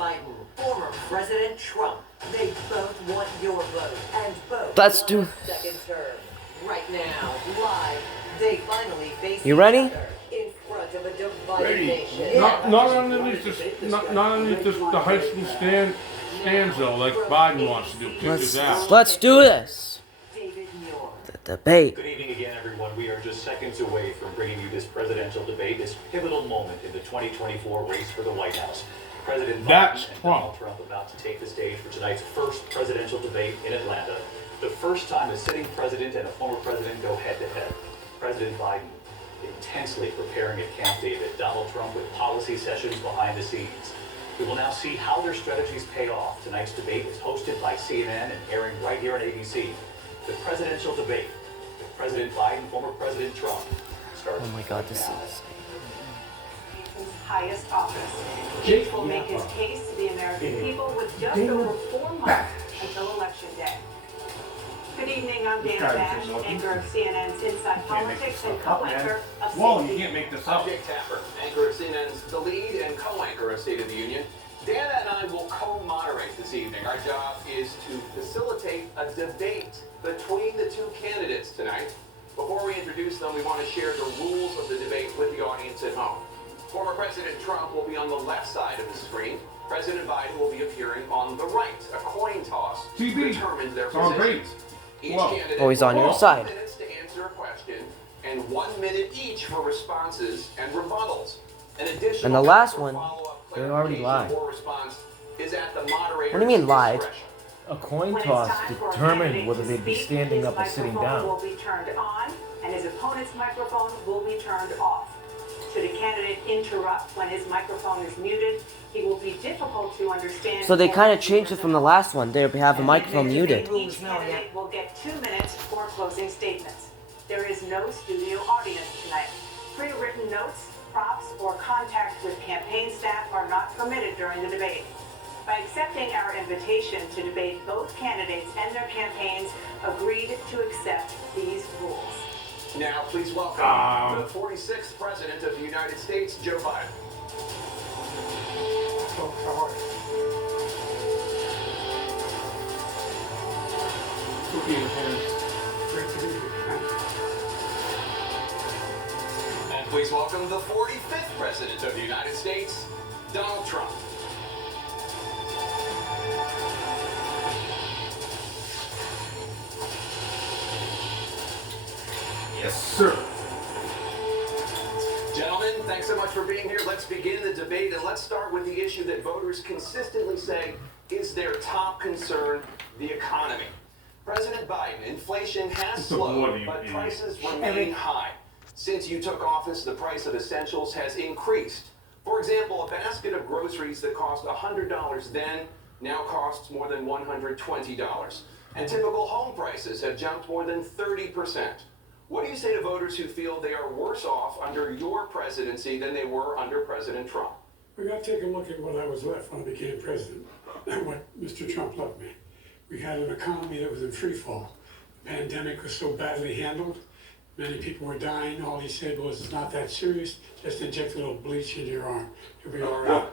Biden, former President Trump. They both want your vote, and both Let's want do- a second term. Right now, live, they finally face You each ready? other in front of a divided nation. Not underneath the high school stands though, like Biden wants to do. Kick his ass. Let's do this. David Muir. The debate. Good evening again, everyone. We are just seconds away from bringing you this presidential debate, this pivotal moment in the 2024 race for the White House. President That's Biden and Trump. Donald Trump about to take the stage for tonight's first presidential debate in Atlanta. The first time a sitting president and a former president go head-to-head. President Biden intensely preparing at Camp David, Donald Trump with policy sessions behind the scenes. We will now see how their strategies pay off. Tonight's debate is hosted by CNN and airing right here on ABC. The presidential debate with President Biden, former President Trump, starts. Oh my God, this now. is. Highest office. Gates will make his case to the American people with just over 4 months until Election Day. Good evening, I'm Dana Bash, anchor of CNN's Inside Politics and co-anchor of Whoa, you CNN. can't make this up. I'm Jake Tapper, anchor of CNN's The Lead and co-anchor of State of the Union. Dana and I will co-moderate this evening. Our job is to facilitate a debate between the two candidates tonight. Before we introduce them, we want to share the rules of the debate with the audience at home. Former President Trump will be on the left side of the screen. President Biden will be appearing on the right. A coin toss TV. determines their Oh, great. positions. Each Whoa. candidate Always on will your have side. 2 minutes to answer a question and 1 minute each for responses and rebuttals. An additional And the last for one, follow-up they already clarification lied. or response is at the moderator's What do you mean lied? discretion. A coin When it's toss time for a determined candidate whether to they'd be speak, standing his up or sitting microphone down. will be turned on, and his opponent's microphone will be turned off. Should a candidate interrupt when his microphone is muted, he will be difficult to understand. So they for kind of viewers changed it at from the home. last one. They have the microphone muted. Each candidate will get 2 minutes for closing statements. There is no studio audience tonight. Pre-written notes, props, or contact with campaign staff are not permitted during the debate. By accepting our invitation to debate, both candidates and their campaigns agreed to accept these rules. Now, please welcome the 46th President of the United States, Joe Biden. And please welcome the 45th President of the United States, Donald Trump. Yes, sir. Gentlemen, thanks so much for being here. Let's begin the debate, and let's start with the issue that voters consistently say is their top concern, the economy. President Biden, inflation has slowed, but prices remain high. Since you took office, the price of essentials has increased. For example, a basket of groceries that cost $100 then now costs more than $120. And typical home prices have jumped more than 30%. What do you say to voters who feel they are worse off under your presidency than they were under President Trump? We got to take a look at what I was left when I became president and what Mr. Trump left me. We had an economy that was in free fall. The pandemic was so badly handled. Many people were dying. All he said was, it's not that serious. Just inject a little bleach in your arm. You'll be all right.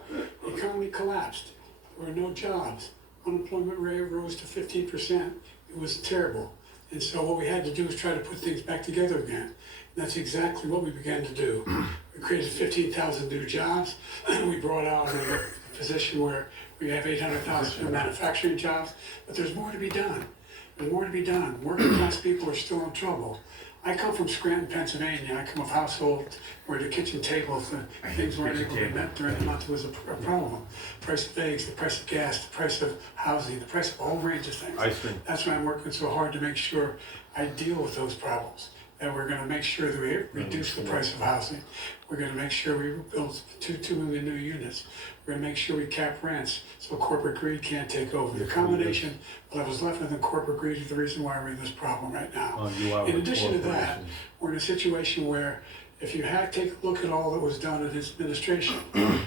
The economy collapsed. There were no jobs. Unemployment rate rose to 15%. It was terrible. And so what we had to do was try to put things back together again. And that's exactly what we began to do. We created 15,000 new jobs. We brought out a position where we have 800,000 new manufacturing jobs. But there's more to be done. There's more to be done. Working class people are still in trouble. I come from Scranton, Pennsylvania. I come of a household where the kitchen tables, things weren't able to be met during the month. It was a problem. The price of eggs, the price of gas, the price of housing, the price of a whole range of things. Ice cream. That's why I'm working so hard to make sure I deal with those problems. And we're going to make sure that we reduce the price of housing. We're going to make sure we build 2 million new units. We're going to make sure we cap rents so corporate greed can't take over. The combination of what was left within corporate greed is the reason why we're in this problem right now. In addition to that, we're in a situation where if you take a look at all that was done in his administration,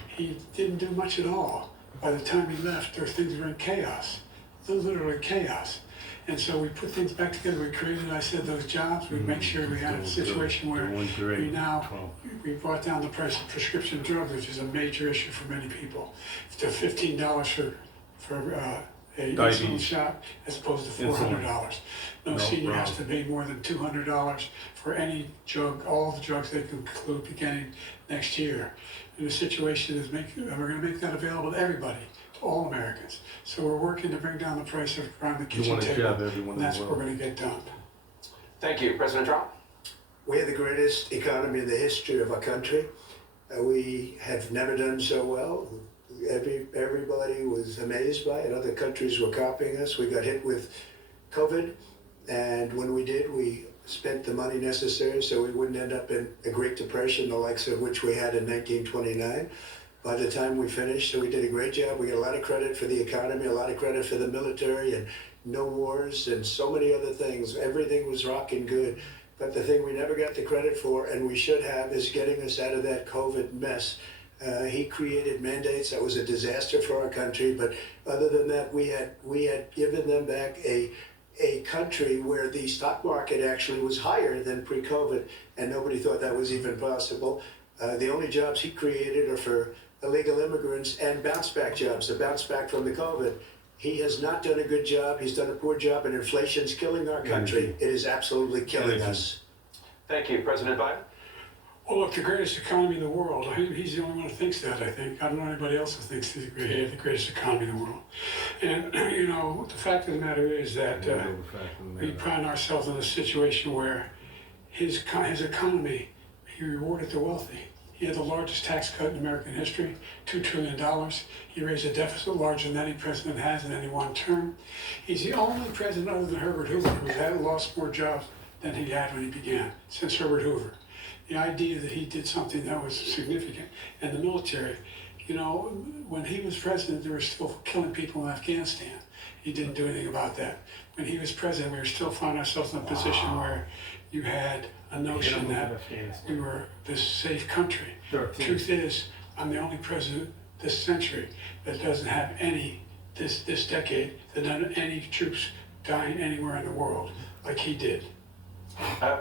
he didn't do much at all. By the time he left, things were in chaos. Literally chaos. And so we put things back together. We created, I said, those jobs. We make sure we had a situation where we brought down the price of prescription drugs, which is a major issue for many people, to $15 for a insulin shot as opposed to $400. No senior has to pay more than $200 for any drug, all the drugs they can include beginning next year. And the situation is we're going to make that available to everybody, to all Americans. So we're working to bring down the price of around the kitchen table, and that's what we're going to get done. Thank you. President Trump? We have the greatest economy in the history of our country. We have never done so well. Everybody was amazed by it. Other countries were copying us. We got hit with COVID, and when we did, we spent the money necessary so we wouldn't end up in a Great Depression, the likes of which we had in 1929. By the time we finished, so we did a great job. We got a lot of credit for the economy, a lot of credit for the military, and no wars, and so many other things. Everything was rocking good. But the thing we never got the credit for, and we should have, is getting us out of that COVID mess. He created mandates that was a disaster for our country, but other than that, we had given them back a country where the stock market actually was higher than pre-COVID, and nobody thought that was even possible. The only jobs he created are for illegal immigrants and bounce-back jobs, the bounce back from the COVID. He has not done a good job. He's done a poor job, and inflation's killing our country. It is absolutely killing us. Thank you. President Biden? Well, look, the greatest economy in the world. He's the only one who thinks that, I think. I don't know anybody else who thinks he's the greatest economy in the world. And, you know, the fact of the matter is that we find ourselves in a situation where his economy, he rewarded the wealthy. He had the largest tax cut in American history, $2 trillion. He raised a deficit larger than any president has in any one term. He's the only president other than Herbert Hoover who has lost more jobs than he had when he began, since Herbert Hoover. The idea that he did something that was significant. And the military, you know, when he was president, they were still killing people in Afghanistan. He didn't do anything about that. When he was president, we were still finding ourselves in a position where you had a notion that we were this safe country. The truth is, I'm the only president this century that doesn't have this decade, that doesn't have any troops dying anywhere in the world like he did.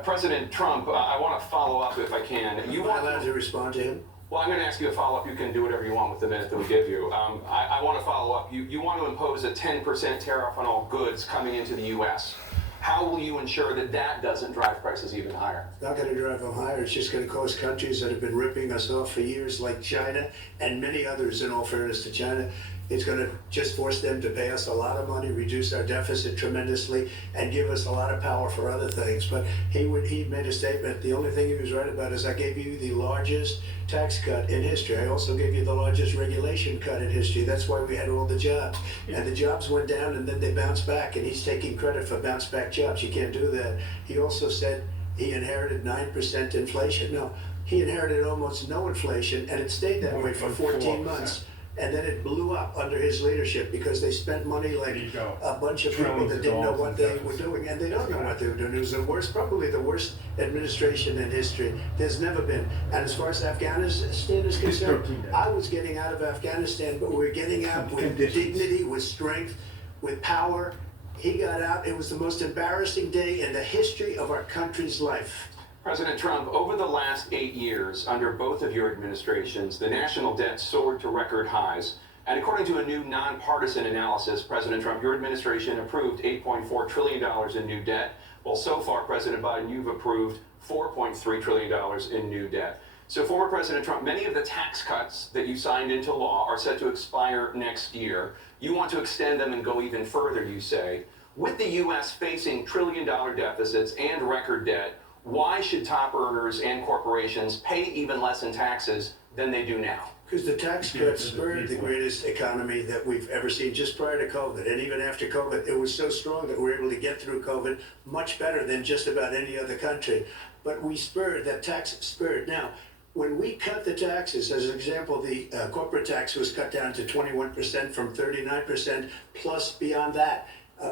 President Trump, I want to follow up if I can. Am I allowed to respond to him? Well, I'm going to ask you a follow-up. You can do whatever you want with the minute that we give you. I want to follow up. You want to impose a 10% tariff on all goods coming into the U.S. How will you ensure that that doesn't drive prices even higher? It's not going to drive them higher. It's just going to cause countries that have been ripping us off for years, like China and many others, in all fairness to China, it's going to just force them to pay us a lot of money, reduce our deficit tremendously, and give us a lot of power for other things. But he made a statement. The only thing he was right about is I gave you the largest tax cut in history. I also gave you the largest regulation cut in history. That's why we had all the jobs. And the jobs went down and then they bounced back, and he's taking credit for bounce back jobs. You can't do that. He also said he inherited 9% inflation. No, he inherited almost no inflation, and it stayed that way for 14 months. And then it blew up under his leadership because they spent money like a bunch of people that didn't know what they were doing. And they don't know what they were doing. It was probably the worst administration in history. There's never been. And as far as Afghanistan is concerned, I was getting out of Afghanistan, but we were getting out with dignity, with strength, with power. He got out. It was the most embarrassing day in the history of our country's life. President Trump, over the last 8 years, under both of your administrations, the national debt soared to record highs. And according to a new nonpartisan analysis, President Trump, your administration approved $8.4 trillion in new debt. Well, so far, President Biden, you've approved $4.3 trillion in new debt. So, former President Trump, many of the tax cuts that you signed into law are set to expire next year. You want to extend them and go even further, you say. With the U.S. facing trillion-dollar deficits and record debt, why should top earners and corporations pay even less in taxes than they do now? Because the tax cuts spurred the greatest economy that we've ever seen just prior to COVID. And even after COVID, it was so strong that we were able to get through COVID much better than just about any other country. But that tax spurred. Now, when we cut the taxes, as an example, the corporate tax was cut down to 21% from 39%, plus beyond that.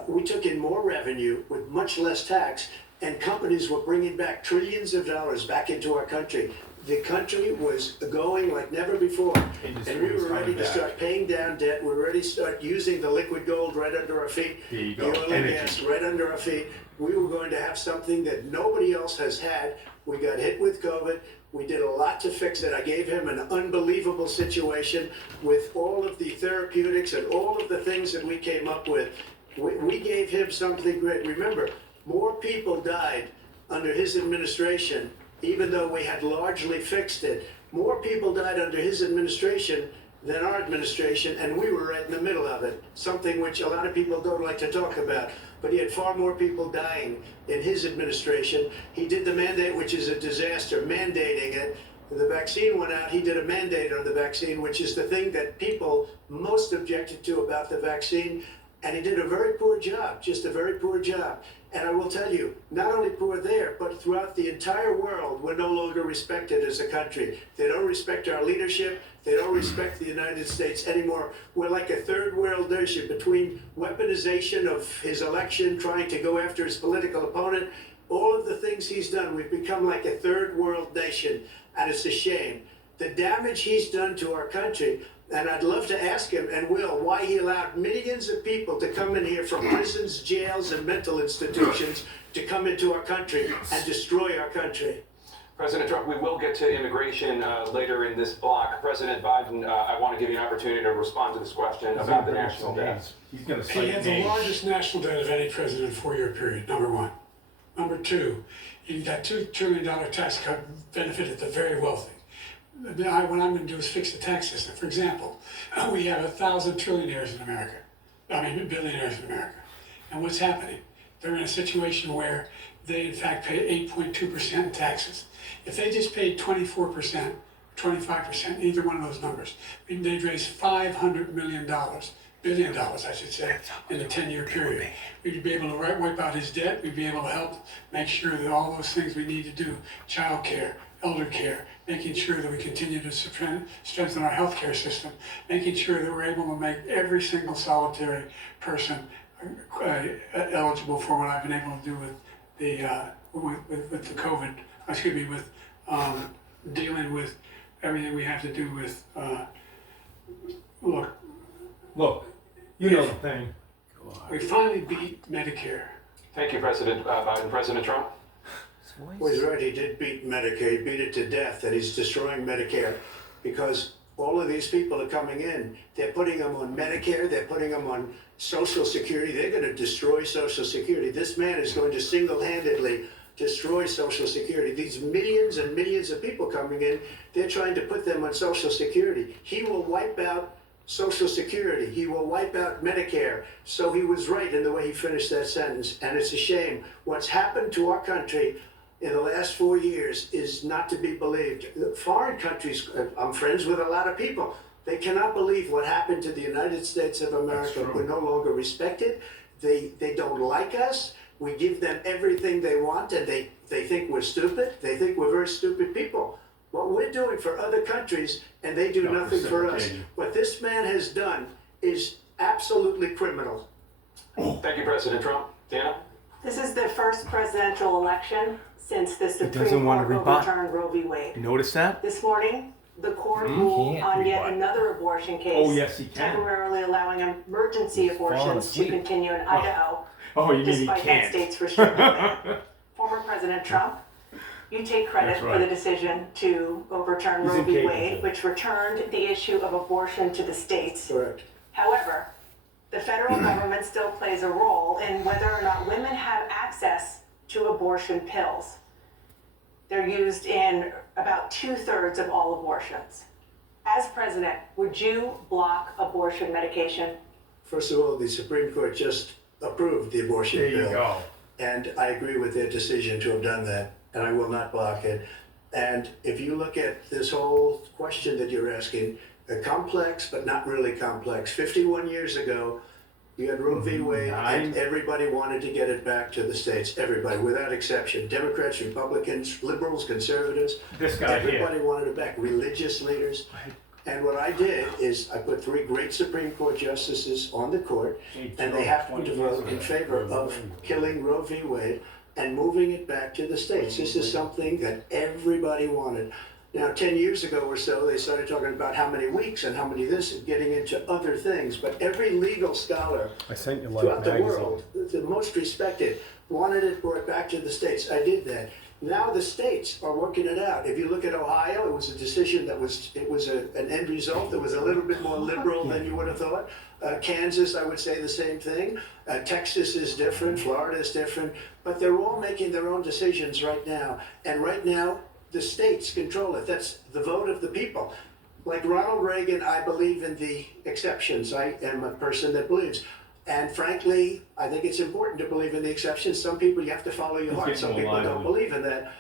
We took in more revenue with much less tax, and companies were bringing back trillions of dollars back into our country. the country was going like never before. Industry And we was were ready coming to back. start paying down debt. We were ready to start using the liquid gold right under our feet. There you The go. oil and Energy. gas right under our feet. We were going to have something that nobody else has had. We got hit with COVID. We did a lot to fix it. I gave him an unbelievable situation with all of the therapeutics and all of the things that we came up with. We gave him something great. Remember, more people died under his administration, even though we had largely fixed it. More people died under his administration than our administration, and we were right in the middle of it, something which a lot of people don't like to talk about. But he had far more people dying in his administration. He did the mandate, which is a disaster, mandating it. The vaccine went out, he did a mandate on the vaccine, which is the thing that people most objected to about the vaccine. And he did a very poor job, just a very poor job. And I will tell you, not only poor there, but throughout the entire world, we're no longer respected as a country. They don't respect our leadership. They don't respect the United States anymore. We're like a third world nation between weaponization of his election, trying to go after his political opponent, all of the things he's done. We've become like a third world nation, and it's a shame. The damage he's done to our country. And I'd love to ask him, and will, why he allowed millions of people to come in here from prisons, jails, and mental institutions to come into our country and destroy our country. President Trump, we will get to immigration later in this block. President Biden, I want to give you an opportunity to respond to this question about the national debt. He's going to He cite had the names. largest national debt of any president in a four-year period, number one. Number two, he got $2 trillion tax cut benefited the very wealthy. What I'm going to do is fix the tax system. For example, we have 1,000 trillionaires in America. Billionaires in America. And what's happening? They're in a situation where they in fact pay 8.2% in taxes. If they just paid 24%, 25%, either one of those numbers, they'd raise $500 billion, I should say, in a 10-year period. We'd be able to wipe out his debt. We'd be able to help make sure that all those things we need to do, child care, elder care, making sure that we continue to strengthen our healthcare system, making sure that we're able to make every single solitary person eligible for what I've been able to do with the with the COVID. With dealing with everything we have to do with. Look, you know the thing. We finally beat Medicare. Thank you, President Biden. President Trump? Well, he's right, he did beat Medicare, he beat it to death, and he's destroying Medicare because all of these people are coming in, they're putting them on Medicare, they're putting them on Social Security, they're going to destroy Social Security. This man is going to single-handedly destroy Social Security. These millions and millions of people coming in, they're trying to put them on Social Security. He will wipe out Social Security. He will wipe out Medicare. So he was right in the way he finished that sentence. And it's a shame. What's happened to our country in the last 4 years is not to be believed. Foreign countries, I'm friends with a lot of people. They cannot believe what happened to the United States of America. We're no longer respected. They don't like us. We give them everything they want, and they think we're stupid. They think we're very stupid people. What we're doing for other countries, and they do nothing for us. What this man has done is absolutely criminal. Thank you, President Trump. Dana? This is the first presidential election since the doesn't Supreme want to Court rebut. overturned Roe v. Wade. You notice that? This morning, the court ruled Can't on yet rebut. another abortion case, Oh, yes, he can. temporarily allowing emergency falling abortions to asleep. continue in Idaho, Oh, you mean he despite that can't? state's restricted ban. Former President Trump, you take credit That's for right. the decision to overturn He's Roe v. incapable. Wade, which returned the issue of abortion to the states. Correct. However, the federal government still plays a role in whether or not women have access to abortion pills. They're used in about 2/3 of all abortions. As president, would you block abortion medication? First of all, the Supreme Court just approved the abortion There bill. you go. And I agree with their decision to have done that, and I will not block it. And if you look at this whole question that you're asking, complex but not really complex. 51 years ago, you had Roe v. Wade, and everybody wanted to get it back to the states. Everybody, without exception. Democrats, Republicans, liberals, conservatives. This guy here. Everybody wanted it back. Religious leaders. And what I did is I put 3 great Supreme Court justices on the court, and they happened to vote in favor of killing Roe v. Wade and moving it back to the states. This is something that everybody wanted. Now, 10 years ago or so, they started talking about how many weeks and how many this, and getting into other things. But every legal scholar I sent you throughout Life the magazine. world, the most respected, wanted it brought back to the states. I did that. Now the states are working it out. If you look at Ohio, it was a decision that was an end result that was a little bit more liberal than you would have thought. Kansas, I would say the same thing. Texas is different. Florida is different. But they're all making their own decisions right now. And right now, the states control it. That's the vote of the people. Like Ronald Reagan, I believe in the exceptions. I am a person that believes. And frankly, I think it's important to believe in the exceptions. Some people, you have to follow your heart. Some people don't believe in that.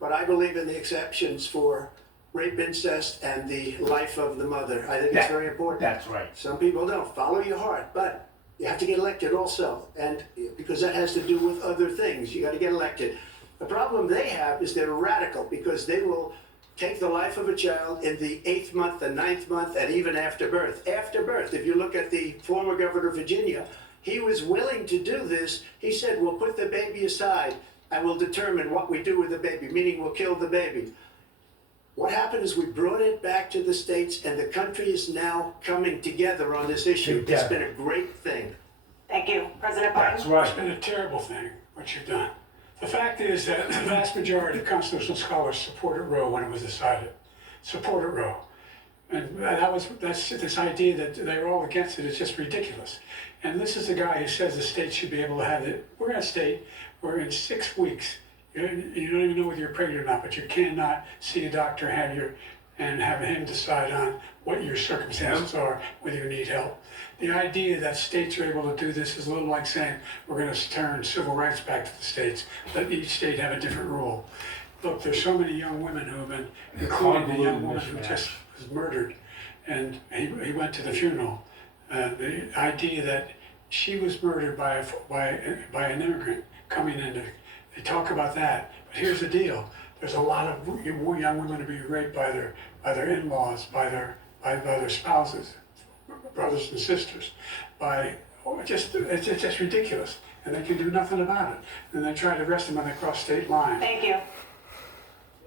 But I believe in the exceptions for rape, incest, and the life of the mother. I think it's very important. That's right. Some people don't. Follow your heart. But you have to get elected also. And because that has to do with other things. You got to get elected. The problem they have is they're radical because they will take the life of a child in the 8th month, the 9th month, and even after birth. After birth, if you look at the former governor of Virginia, he was willing to do this. He said, we'll put the baby aside and we'll determine what we do with the baby, meaning we'll kill the baby. What happened is we brought it back to the states, and the country is now coming together on this issue. It's been a great thing. Thank you. President Biden? That's right. It's been a terrible thing, what you've done. The fact is that the vast majority of constitutional scholars supported Roe when it was decided. Supported Roe. And that's this idea that they're all against it is just ridiculous. And this is the guy who says the state should be able to have it. We're in a state where in 6 weeks, you don't even know whether you're pregnant or not, but you cannot see a doctor and have him decide on what your circumstances are, whether you need help. The idea that states are able to do this is a little like saying we're going to turn civil rights back to the states, let each state have a different rule. Look, there's so many young women who have been, including the young woman who just was murdered, and he went to the funeral. The idea that she was murdered by an immigrant coming in, they talk about that, but here's the deal. There's a lot of young women to be raped by their in-laws, by their spouses, brothers and sisters, it's just ridiculous, and they can do nothing about it. And they try to arrest them when they cross state lines. Thank you.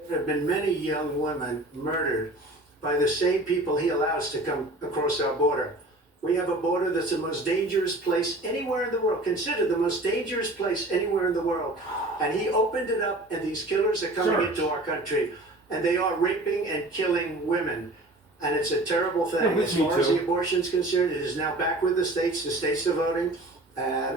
There have been many young women murdered by the same people he allows to come across our border. We have a border that's the most dangerous place anywhere in the world, considered the most dangerous place anywhere in the world. And he opened it up, and these killers are coming into our country, and they are raping and killing women. And it's a terrible thing. As far as the abortion is concerned, it is now back with the states. The states are voting.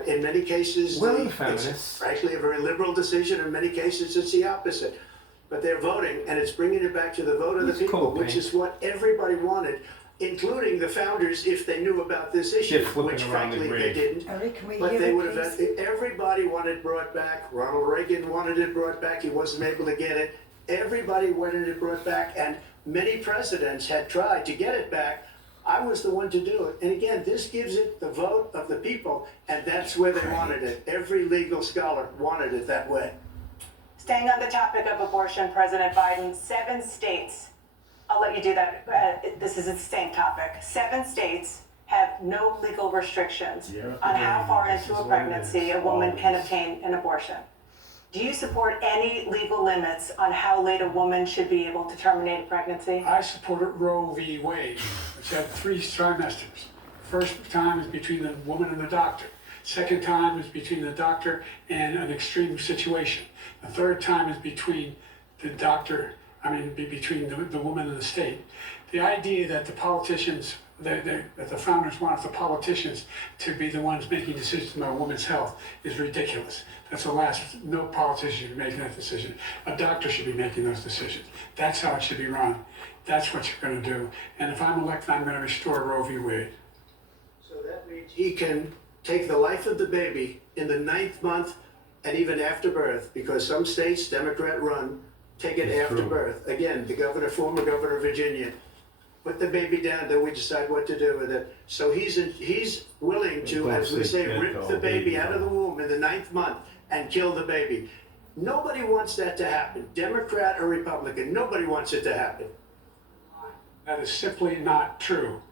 In many cases, it's frankly a very liberal decision. In many cases, it's the opposite. But they're voting, and it's bringing it back to the vote of the people, which is what everybody wanted, including the founders, if they knew about this issue, which frankly they didn't. But they would have. Everybody wanted it brought back. Ronald Reagan wanted it brought back. He wasn't able to get it. Everybody wanted it brought back, and many presidents had tried to get it back. I was the one to do it. And again, this gives it the vote of the people, and that's where they wanted it. Every legal scholar wanted it that way. Staying on the topic of abortion, President Biden, 7 states, I'll let you do that. This is the same topic. 7 states have no legal restrictions on how far into a pregnancy a woman can obtain an abortion. Do you support any legal limits on how late a woman should be able to terminate a pregnancy? I supported Roe v. Wade, which had 3 trimesters. First time is between the woman and the doctor. Second time is between the doctor and an extreme situation. The third time is between the doctor, between the woman and the state. The idea that the politicians, that the founders wanted the politicians to be the ones making decisions about women's health is ridiculous. That's the last, no politician should be making that decision. A doctor should be making those decisions. That's how it should be run. That's what you're going to do. And if I'm elected, I'm going to restore Roe v. Wade. So that means he can take the life of the baby in the 9th month and even after birth, because some states, Democrat run, take it after birth. Again, the former governor of Virginia, put the baby down, then we decide what to do with it. So he's willing to, as we say, rip the baby out of the womb in the 9th month and kill the baby. Nobody wants that to happen, Democrat or Republican. Nobody wants it to happen. That is simply not true.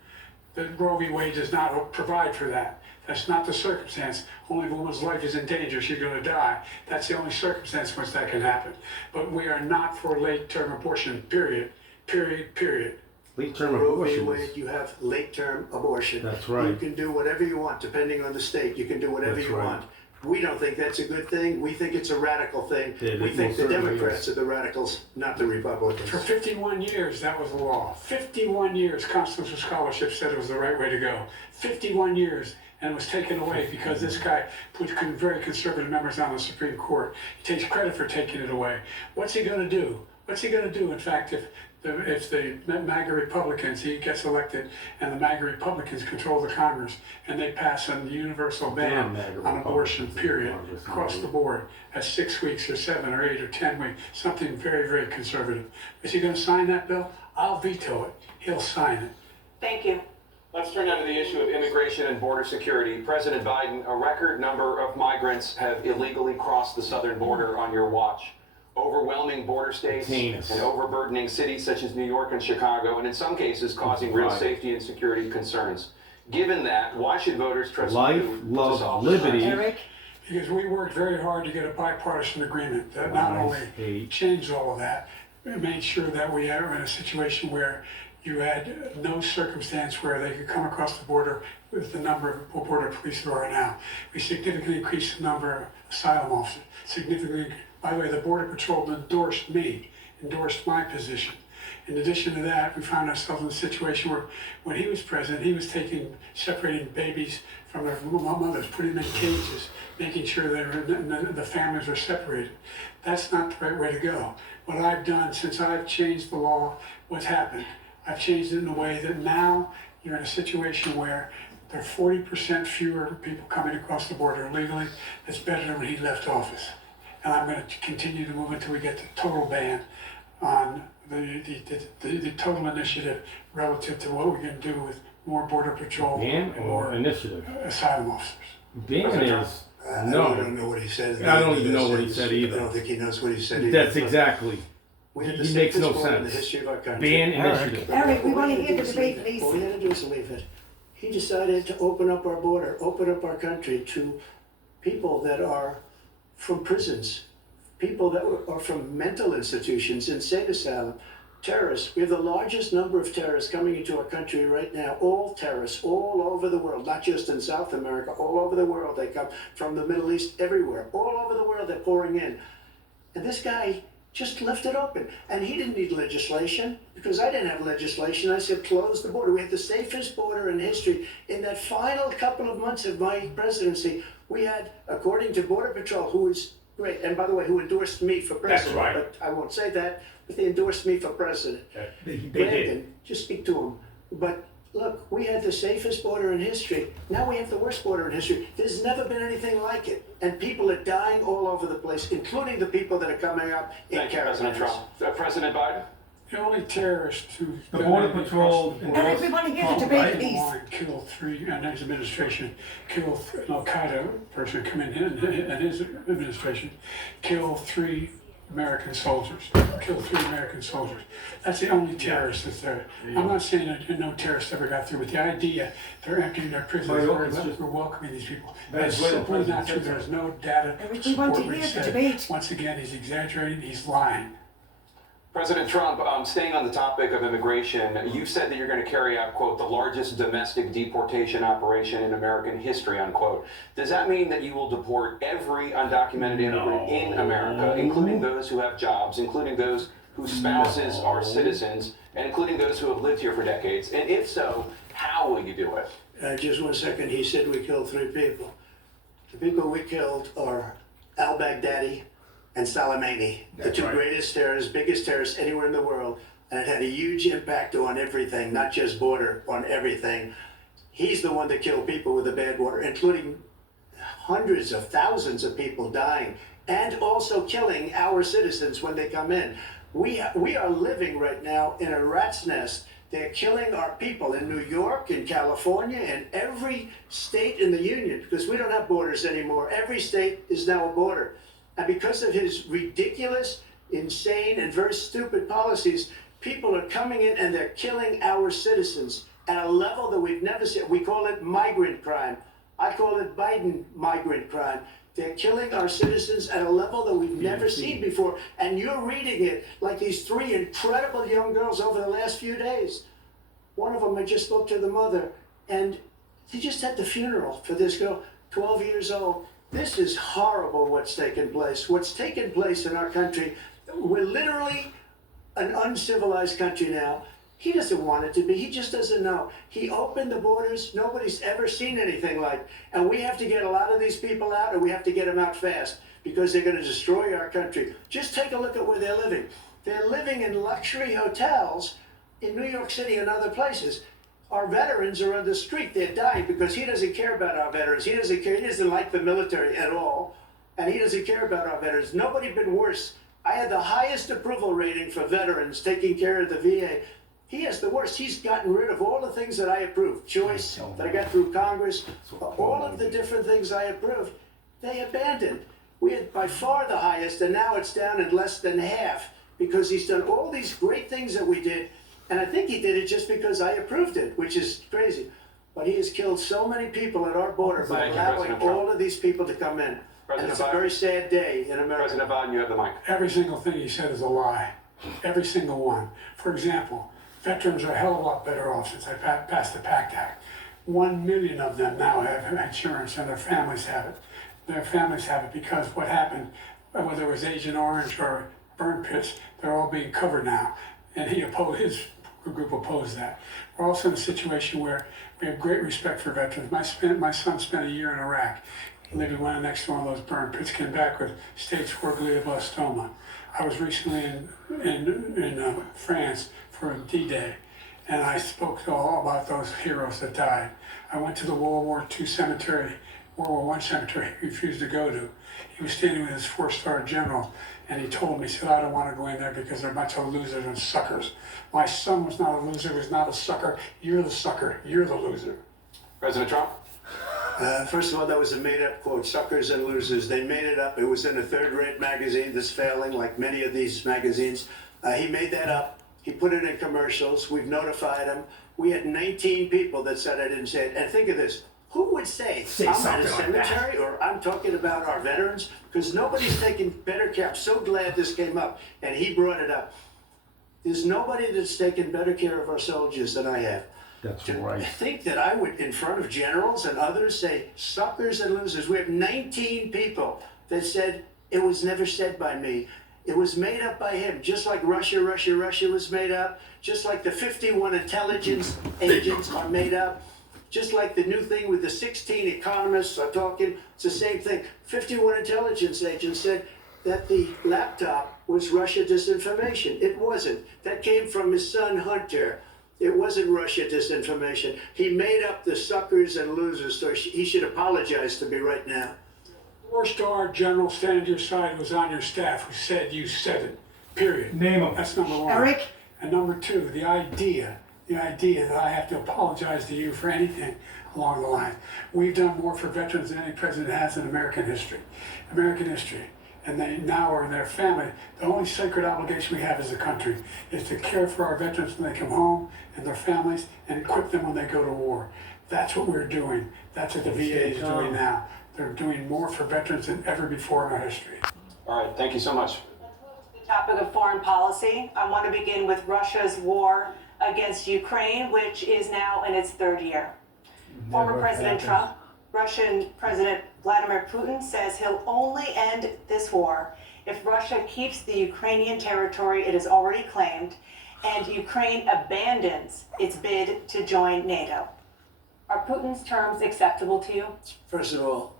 The Roe v. Wade does not provide for that. That's not the circumstance. Only if a woman's life is in danger, she's going to die. That's the only circumstance in which that can happen. But we are not for late-term abortion, period. Period. Late term Roe v. abortions. Wade, you have late-term abortion. That's right. You can do whatever you want, depending on the state. You can do whatever That's you right. want. We don't think that's a good thing. We think it's a radical thing. Yeah, We it think most the certainly Democrats is. are the radicals, not the Republicans. For 51 years, that was the law. 51 years, constitutional scholarship said it was the right way to go. 51 years, and it was taken away because this guy put very conservative members on the Supreme Court. He takes credit for taking it away. What's he going to do? What's he going to do, in fact, if the MAGA Republicans, he gets elected, and the MAGA Republicans control the Congress, and they pass a universal ban MAGA on abortion, Republicans in period, Congress, across indeed. the board, at 6 weeks or 7 or 8 or 10 weeks, something very, very conservative. Is he going to sign that bill? I'll veto it. He'll sign it. Thank you. Let's turn now to the issue of immigration and border security. President Biden, a record number of migrants have illegally crossed the southern border on your watch. Overwhelming border states Heinous. and overburdening cities such as New York and Chicago, and in some cases causing real Right. safety and security concerns. Given that, why should voters trust Life, you to love, solve this liberty. crisis? Eric? Because we worked very hard to get a bipartisan agreement that not Life, only hate. changed all of that, it made sure that we are in a situation where you had no circumstance where they could come across the border with the number of border police there are now. We significantly increased the number of asylum officers. Significantly, by the way, the Border Patrol endorsed my position. In addition to that, we found ourselves in a situation where when he was president, he was separating babies from their mothers, putting them in cages, making sure the families were separated. That's not the right way to go. What I've done since I've changed the law, what's happened? I've changed it in a way that now you're in a situation where there are 40% fewer people coming across the border illegally. That's better than when he left office. And I'm going to continue to move until we get the total ban on the total initiative relative to what we can do with more border patrol Ban and or more initiative? asylum officers. Ban is I no. don't know what he said. I don't even know what he said either. I don't think he knows what he said either. That's exactly. We had the He makes safest no border in the sense. history of our country. Ban Eric. initiative. Eric, we All want to had hear do the is debate, leave it. please. All we had to do is leave it. He decided to open up our border, open up our country to people that are from prisons, people that are from mental institutions, insane asylum, terrorists. We have the largest number of terrorists coming into our country right now, all terrorists, all over the world, not just in South America, all over the world. They come from the Middle East, everywhere, all over the world, they're pouring in. And this guy just left it open. And he didn't need legislation because I didn't have legislation. I said, close the border. We had the safest border in history. In that final couple of months of my presidency, we had, according to Border Patrol, who is great, and by the way, who endorsed me for president, right. but I won't say that, but they endorsed me for president. They did. Brandon, just speak to him. But look, we had the safest border in history. Now we have the worst border in history. There's never been anything like it. And people are dying all over the place, including the people that are coming up in Thank you, President caravans. Trump. President Biden? The only terrorist who The Border Patrol. Eric, we want to hear the debate, please. killed 3, and his administration killed an Al Qaeda person come in, and his administration killed 3 American soldiers. Killed 3 American soldiers. That's the only terrorist that's there. I'm not saying that no terrorist ever got through, but the idea they're emptying their prisons, we're welcoming these people. That's simply not true. There's no data Eric, to we want support to what he hear the said. debate. Once again, he's exaggerating. He's lying. President Trump, staying on the topic of immigration, you said that you're going to carry out, quote, the largest domestic deportation operation in American history, unquote. Does that mean that you will deport every undocumented immigrant in America, including those who have jobs, including those whose spouses are citizens, and including those who have lived here for decades? And if so, how will you do it? Just 1 second, he said we killed 3 people. The people we killed are al-Baghdadi and Soleimani, the 2 greatest terrorists, biggest terrorists anywhere in the world. And it had a huge impact on everything, not just border, on everything. He's the one that killed people with the bad water, including hundreds of thousands of people dying, and also killing our citizens when they come in. We are living right now in a rat's nest. They're killing our people in New York, in California, and every state in the union, because we don't have borders anymore. Every state is now a border. And because of his ridiculous, insane, and very stupid policies, people are coming in and they're killing our citizens at a level that we've never seen. We call it migrant crime. I call it Biden migrant crime. They're killing our citizens at a level that we've never seen before. And you're reading it like these three incredible young girls over the last few days. One of them, I just spoke to the mother, and they just had the funeral for this girl, 12 years old. This is horrible what's taken place. What's taken place in our country, we're literally an uncivilized country now. He doesn't want it to be. He just doesn't know. He opened the borders. Nobody's ever seen anything like. And we have to get a lot of these people out, and we have to get them out fast because they're going to destroy our country. Just take a look at where they're living. They're living in luxury hotels in New York City and other places. Our veterans are on the street. They're dying because he doesn't care about our veterans. He doesn't care. He doesn't like the military at all, and he doesn't care about our veterans. Nobody been worse. I had the highest approval rating for veterans taking care of the VA. He has the worst. He's gotten rid of all the things that I approved. Choice that I got through Congress, all of the different things I approved, they abandoned. We had by far the highest, and now it's down in less than half because he's done all these great things that we did. And I think he did it just because I approved it, which is crazy. But he has killed so many people at our border by allowing all of these people to come in. And it's a very sad day in America. President Biden, you have the mic. Every single thing he said is a lie. Every single one. For example, veterans are a hell of a lot better off since I passed the PACT Act. 1 million of them now have insurance, and their families have it. Their families have it because what happened, whether it was Agent Orange or burn pits, they're all being covered now. And his group opposed that. We're also in a situation where we have great respect for veterans. My son spent a year in Iraq, living right next to one of those burn pits, came back with stage 4 glioblastoma. I was recently in France for D-Day, and I spoke all about those heroes that died. I went to the World War II cemetery, World War I cemetery he refused to go to. He was standing with his 4-star general, and he told me, he said, I don't want to go in there because they're a bunch of losers and suckers. My son was not a loser, was not a sucker. You're the sucker, you're the loser. President Trump? First of all, that was a made-up quote, suckers and losers. They made it up. It was in a third-rate magazine that's failing, like many of these magazines. He made that up. He put it in commercials. We've notified him. We had 19 people that said I didn't say it. And think of this. Who would say I'm at a cemetery or I'm talking about our veterans? Because nobody's taking better care. I'm so glad this came up, and he brought it up. There's nobody that's taken better care of our soldiers than I have. That's To right. think that I would, in front of generals and others, say suckers and losers. We have 19 people that said it was never said by me. It was made up by him, just like Russia was made up, just like the 51 intelligence agents are made up, just like the new thing with the 16 economists are talking. It's the same thing. 51 intelligence agents said that the laptop was Russia disinformation. It wasn't. That came from his son Hunter. It wasn't Russia disinformation. He made up the suckers and losers, so he should apologize to me right now. 4-star general standing to your side who was on your staff who said you said it, period. Name 'em. That's number one. Eric? And number two, the idea that I have to apologize to you for anything along the line. We've done more for veterans than any president has in American history. And they now are in their family. The only sacred obligation we have as a country is to care for our veterans when they come home and their families and equip them when they go to war. That's what we're doing. That's what the VA is doing now. They're doing more for veterans than ever before in our history. All right, thank you so much. The topic of foreign policy. I want to begin with Russia's war against Ukraine, which is now in its 3rd year. Former President Trump, Russian President Vladimir Putin says he'll only end this war if Russia keeps the Ukrainian territory it has already claimed and Ukraine abandons its bid to join NATO. Are Putin's terms acceptable to you? First of all,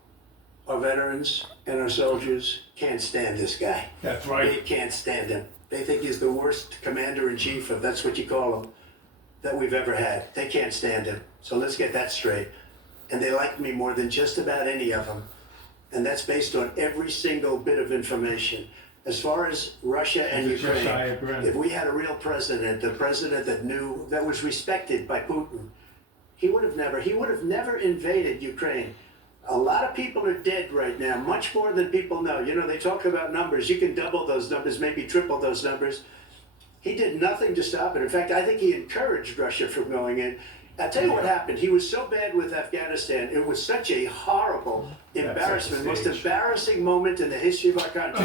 our veterans and our soldiers can't stand this guy. That's They right. can't stand him. They think he's the worst commander-in-chief, if that's what you call him, that we've ever had. They can't stand him. So let's get that straight. And they like me more than just about any of them. And that's based on every single bit of information. As far as Russia and This is Ukraine, Josiah Brennan. if we had a real president, the president that was respected by Putin, he would have never invaded Ukraine. A lot of people are dead right now, much more than people know. You know, they talk about numbers. You can double those numbers, maybe triple those numbers. He did nothing to stop it. In fact, I think he encouraged Russia from going in. I'll tell you what happened. He was so bad with Afghanistan. It was such a horrible embarrassment, most embarrassing moment in the history of our country,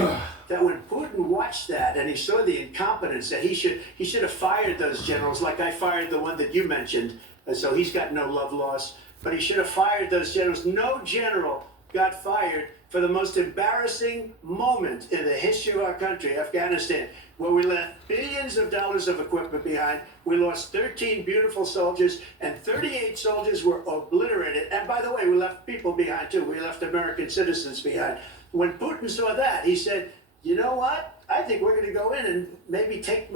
that when Putin watched that and he saw the incompetence, that he should have fired those generals, like I fired the one that you mentioned. And so he's got no love lost, but he should have fired those generals. No general got fired for the most embarrassing moment in the history of our country, Afghanistan, where we left billions of dollars of equipment behind. We lost 13 beautiful soldiers, and 38 soldiers were obliterated. And by the way, we left people behind too. We left American citizens behind. When Putin saw that, he said, you know what? I think we're going to go in and maybe take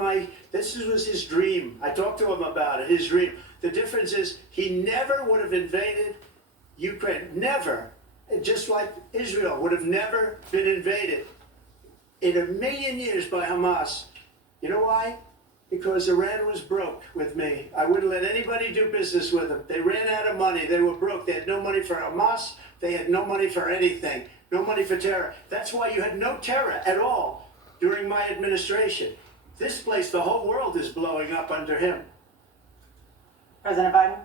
this was his dream. I talked to him about it, his dream. The difference is he never would have invaded Ukraine. Never. Just like Israel would have never been invaded in a million years by Hamas. You know why? Because Iran was broke with me. I wouldn't let anybody do business with them. They ran out of money. They were broke. They had no money for Hamas. They had no money for anything. No money for terror. That's why you had no terror at all during my administration. This place, the whole world is blowing up under him. President Biden?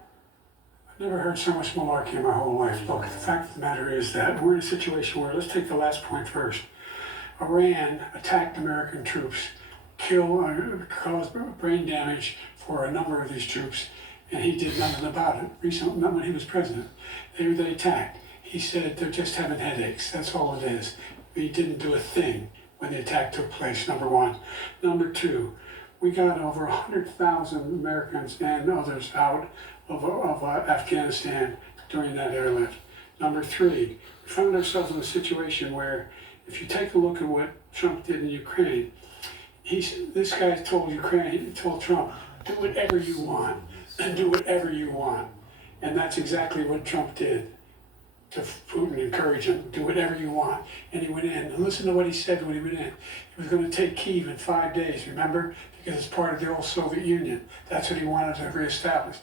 I've never heard so much malarkey in my whole life. Look, the fact of the matter is that we're in a situation where, let's take the last point first. Iran attacked American troops, caused brain damage for a number of these troops, and he did nothing about it. Recently, not when he was president. They attacked. He said they're just having headaches. That's all it is. He didn't do a thing when the attack took place, number one. Number two, we got over 100,000 Americans and others out of Afghanistan during that airlift. Number three, we found ourselves in a situation where, if you take a look at what Trump did in Ukraine, this guy told Trump, do whatever you want, and do whatever you want. And that's exactly what Trump did to Putin, encourage him, do whatever you want. And he went in, and listen to what he said when he went in. He was going to take Kyiv in 5 days, remember? Because it's part of the old Soviet Union. That's what he wanted to reestablish,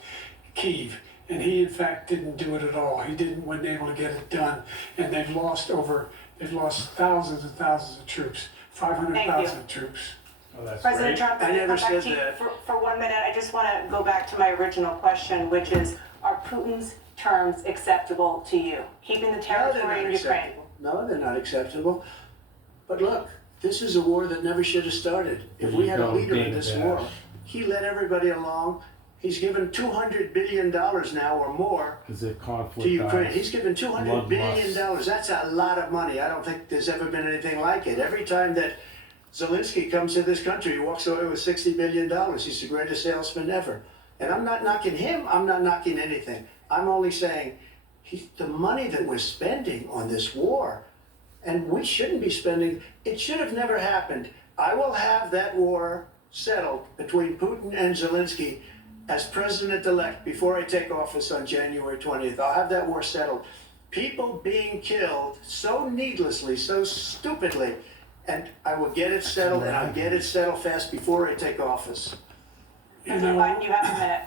Kyiv. And he, in fact, didn't do it at all. He wasn't able to get it done. And they've lost thousands and thousands of troops, 500,000 troops. Oh, that's President great. Trump, I I'm gonna never come back said to you that. for 1 minute. I just want to go back to my original question, which is, are Putin's terms acceptable to you? Keeping the No, they're territory not in Ukraine? acceptable. No, they're not acceptable. But look, this is a war that never should have started. If we had a leader in this war, he led everybody along. He's given $200 billion now or more Is it conflict? to Ukraine. He's given $200 billion. bloodlust. That's a lot of money. I don't think there's ever been anything like it. Every time that Zelensky comes to this country, he walks away with $60 billion. He's the greatest salesman ever. And I'm not knocking him. I'm not knocking anything. I'm only saying the money that we're spending on this war, and we shouldn't be spending, it should have never happened. I will have that war settled between Putin and Zelensky as president-elect before I take office on January 20th. I'll have that war settled. People being killed so needlessly, so stupidly, and I will get it settled, and I'll get it settled fast before I take office. You President know, Biden, you have a minute.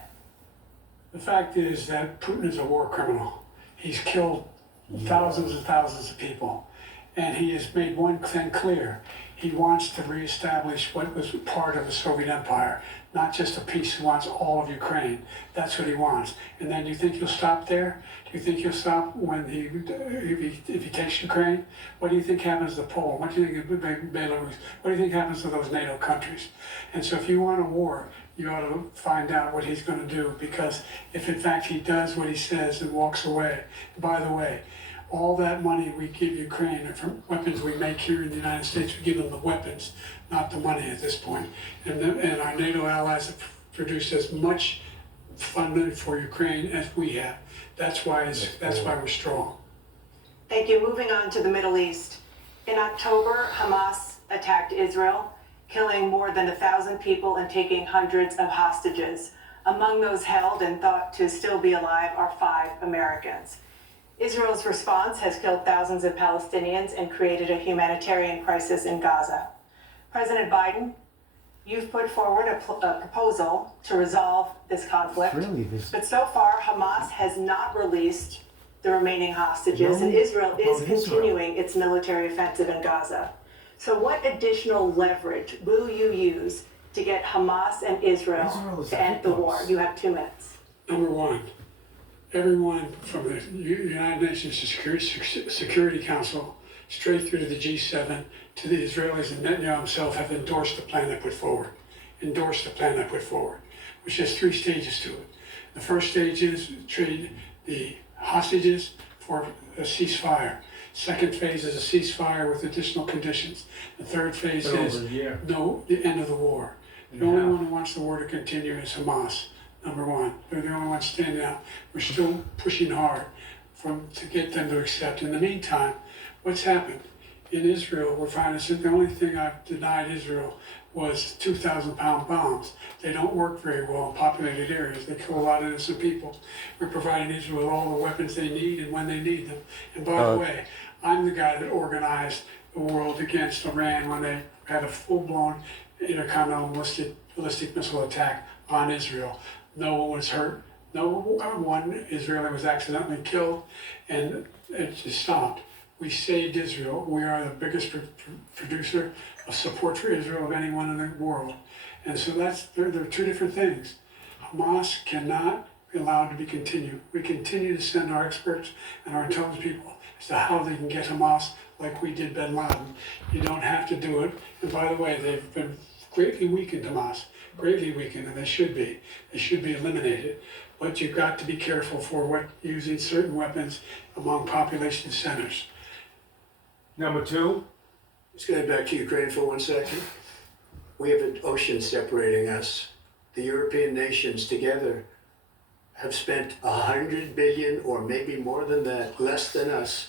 the fact is that Putin is a war criminal. He's killed thousands and thousands of people. And he has made one thing clear. He wants to reestablish what was part of the Soviet Empire, not just a piece. He wants all of Ukraine. That's what he wants. And then, do you think he'll stop there? Do you think he'll stop when if he takes Ukraine? What do you think happens to Poland? What do you think of Belarus? What do you think happens to those NATO countries? And so, if you want a war, you ought to find out what he's going to do, because if in fact he does what he says and walks away, by the way, all that money we give Ukraine are from weapons we make here in the United States. We give them the weapons, not the money at this point. And our NATO allies have produced as much funding for Ukraine as we have. That's why we're strong. Thank you. Moving on to the Middle East. In October, Hamas attacked Israel, killing more than 1,000 people and taking hundreds of hostages. Among those held and thought to still be alive are 5 Americans. Israel's response has killed thousands of Palestinians and created a humanitarian crisis in Gaza. President Biden, you've put forward a proposal to resolve this conflict, but so far Hamas has not released the remaining hostages, and Israel is continuing its military offensive in Gaza. So what additional leverage will you use to get Hamas and Israel to end the war? You have 2 minutes. Number one, everyone from the United Nations Security Council straight through to the G7 to the Israelis and Netanyahu himself have endorsed the plan I put forward. Endorsed the plan I put forward, which has 3 stages to it. The first stage is trade the hostages for a ceasefire. Second phase is a ceasefire with additional conditions. The third phase is the end of the war. The only one who wants the war to continue is Hamas. Number one, they're the only ones standing out. We're still pushing hard to get them to accept. In the meantime, what's happened? In Israel, we're finding the only thing I've denied Israel was 2,000-pound bombs. They don't work very well in populated areas. They kill a lot of innocent people. We're providing Israel all the weapons they need and when they need them. And by the way, I'm the guy that organized the world against Iran when they had a full-blown intercontinental ballistic missile attack on Israel. No one was hurt. No one Israeli was accidentally killed, and it just stopped. We saved Israel. We are the biggest producer of support for Israel of anyone in the world. And so there are 2 different things. Hamas cannot be allowed to be continued. We continue to send our experts and our intelligence people as to how they can get Hamas like we did bin Laden. You don't have to do it. And by the way, they've been greatly weakened, Hamas. Greatly weakened, and they should be. They should be eliminated. But you've got to be careful for using certain weapons among population centers. Number 2. Just going back to Ukraine for 1 second. We have an ocean separating us. The European nations together have spent 100 billion, or maybe more than that, less than us.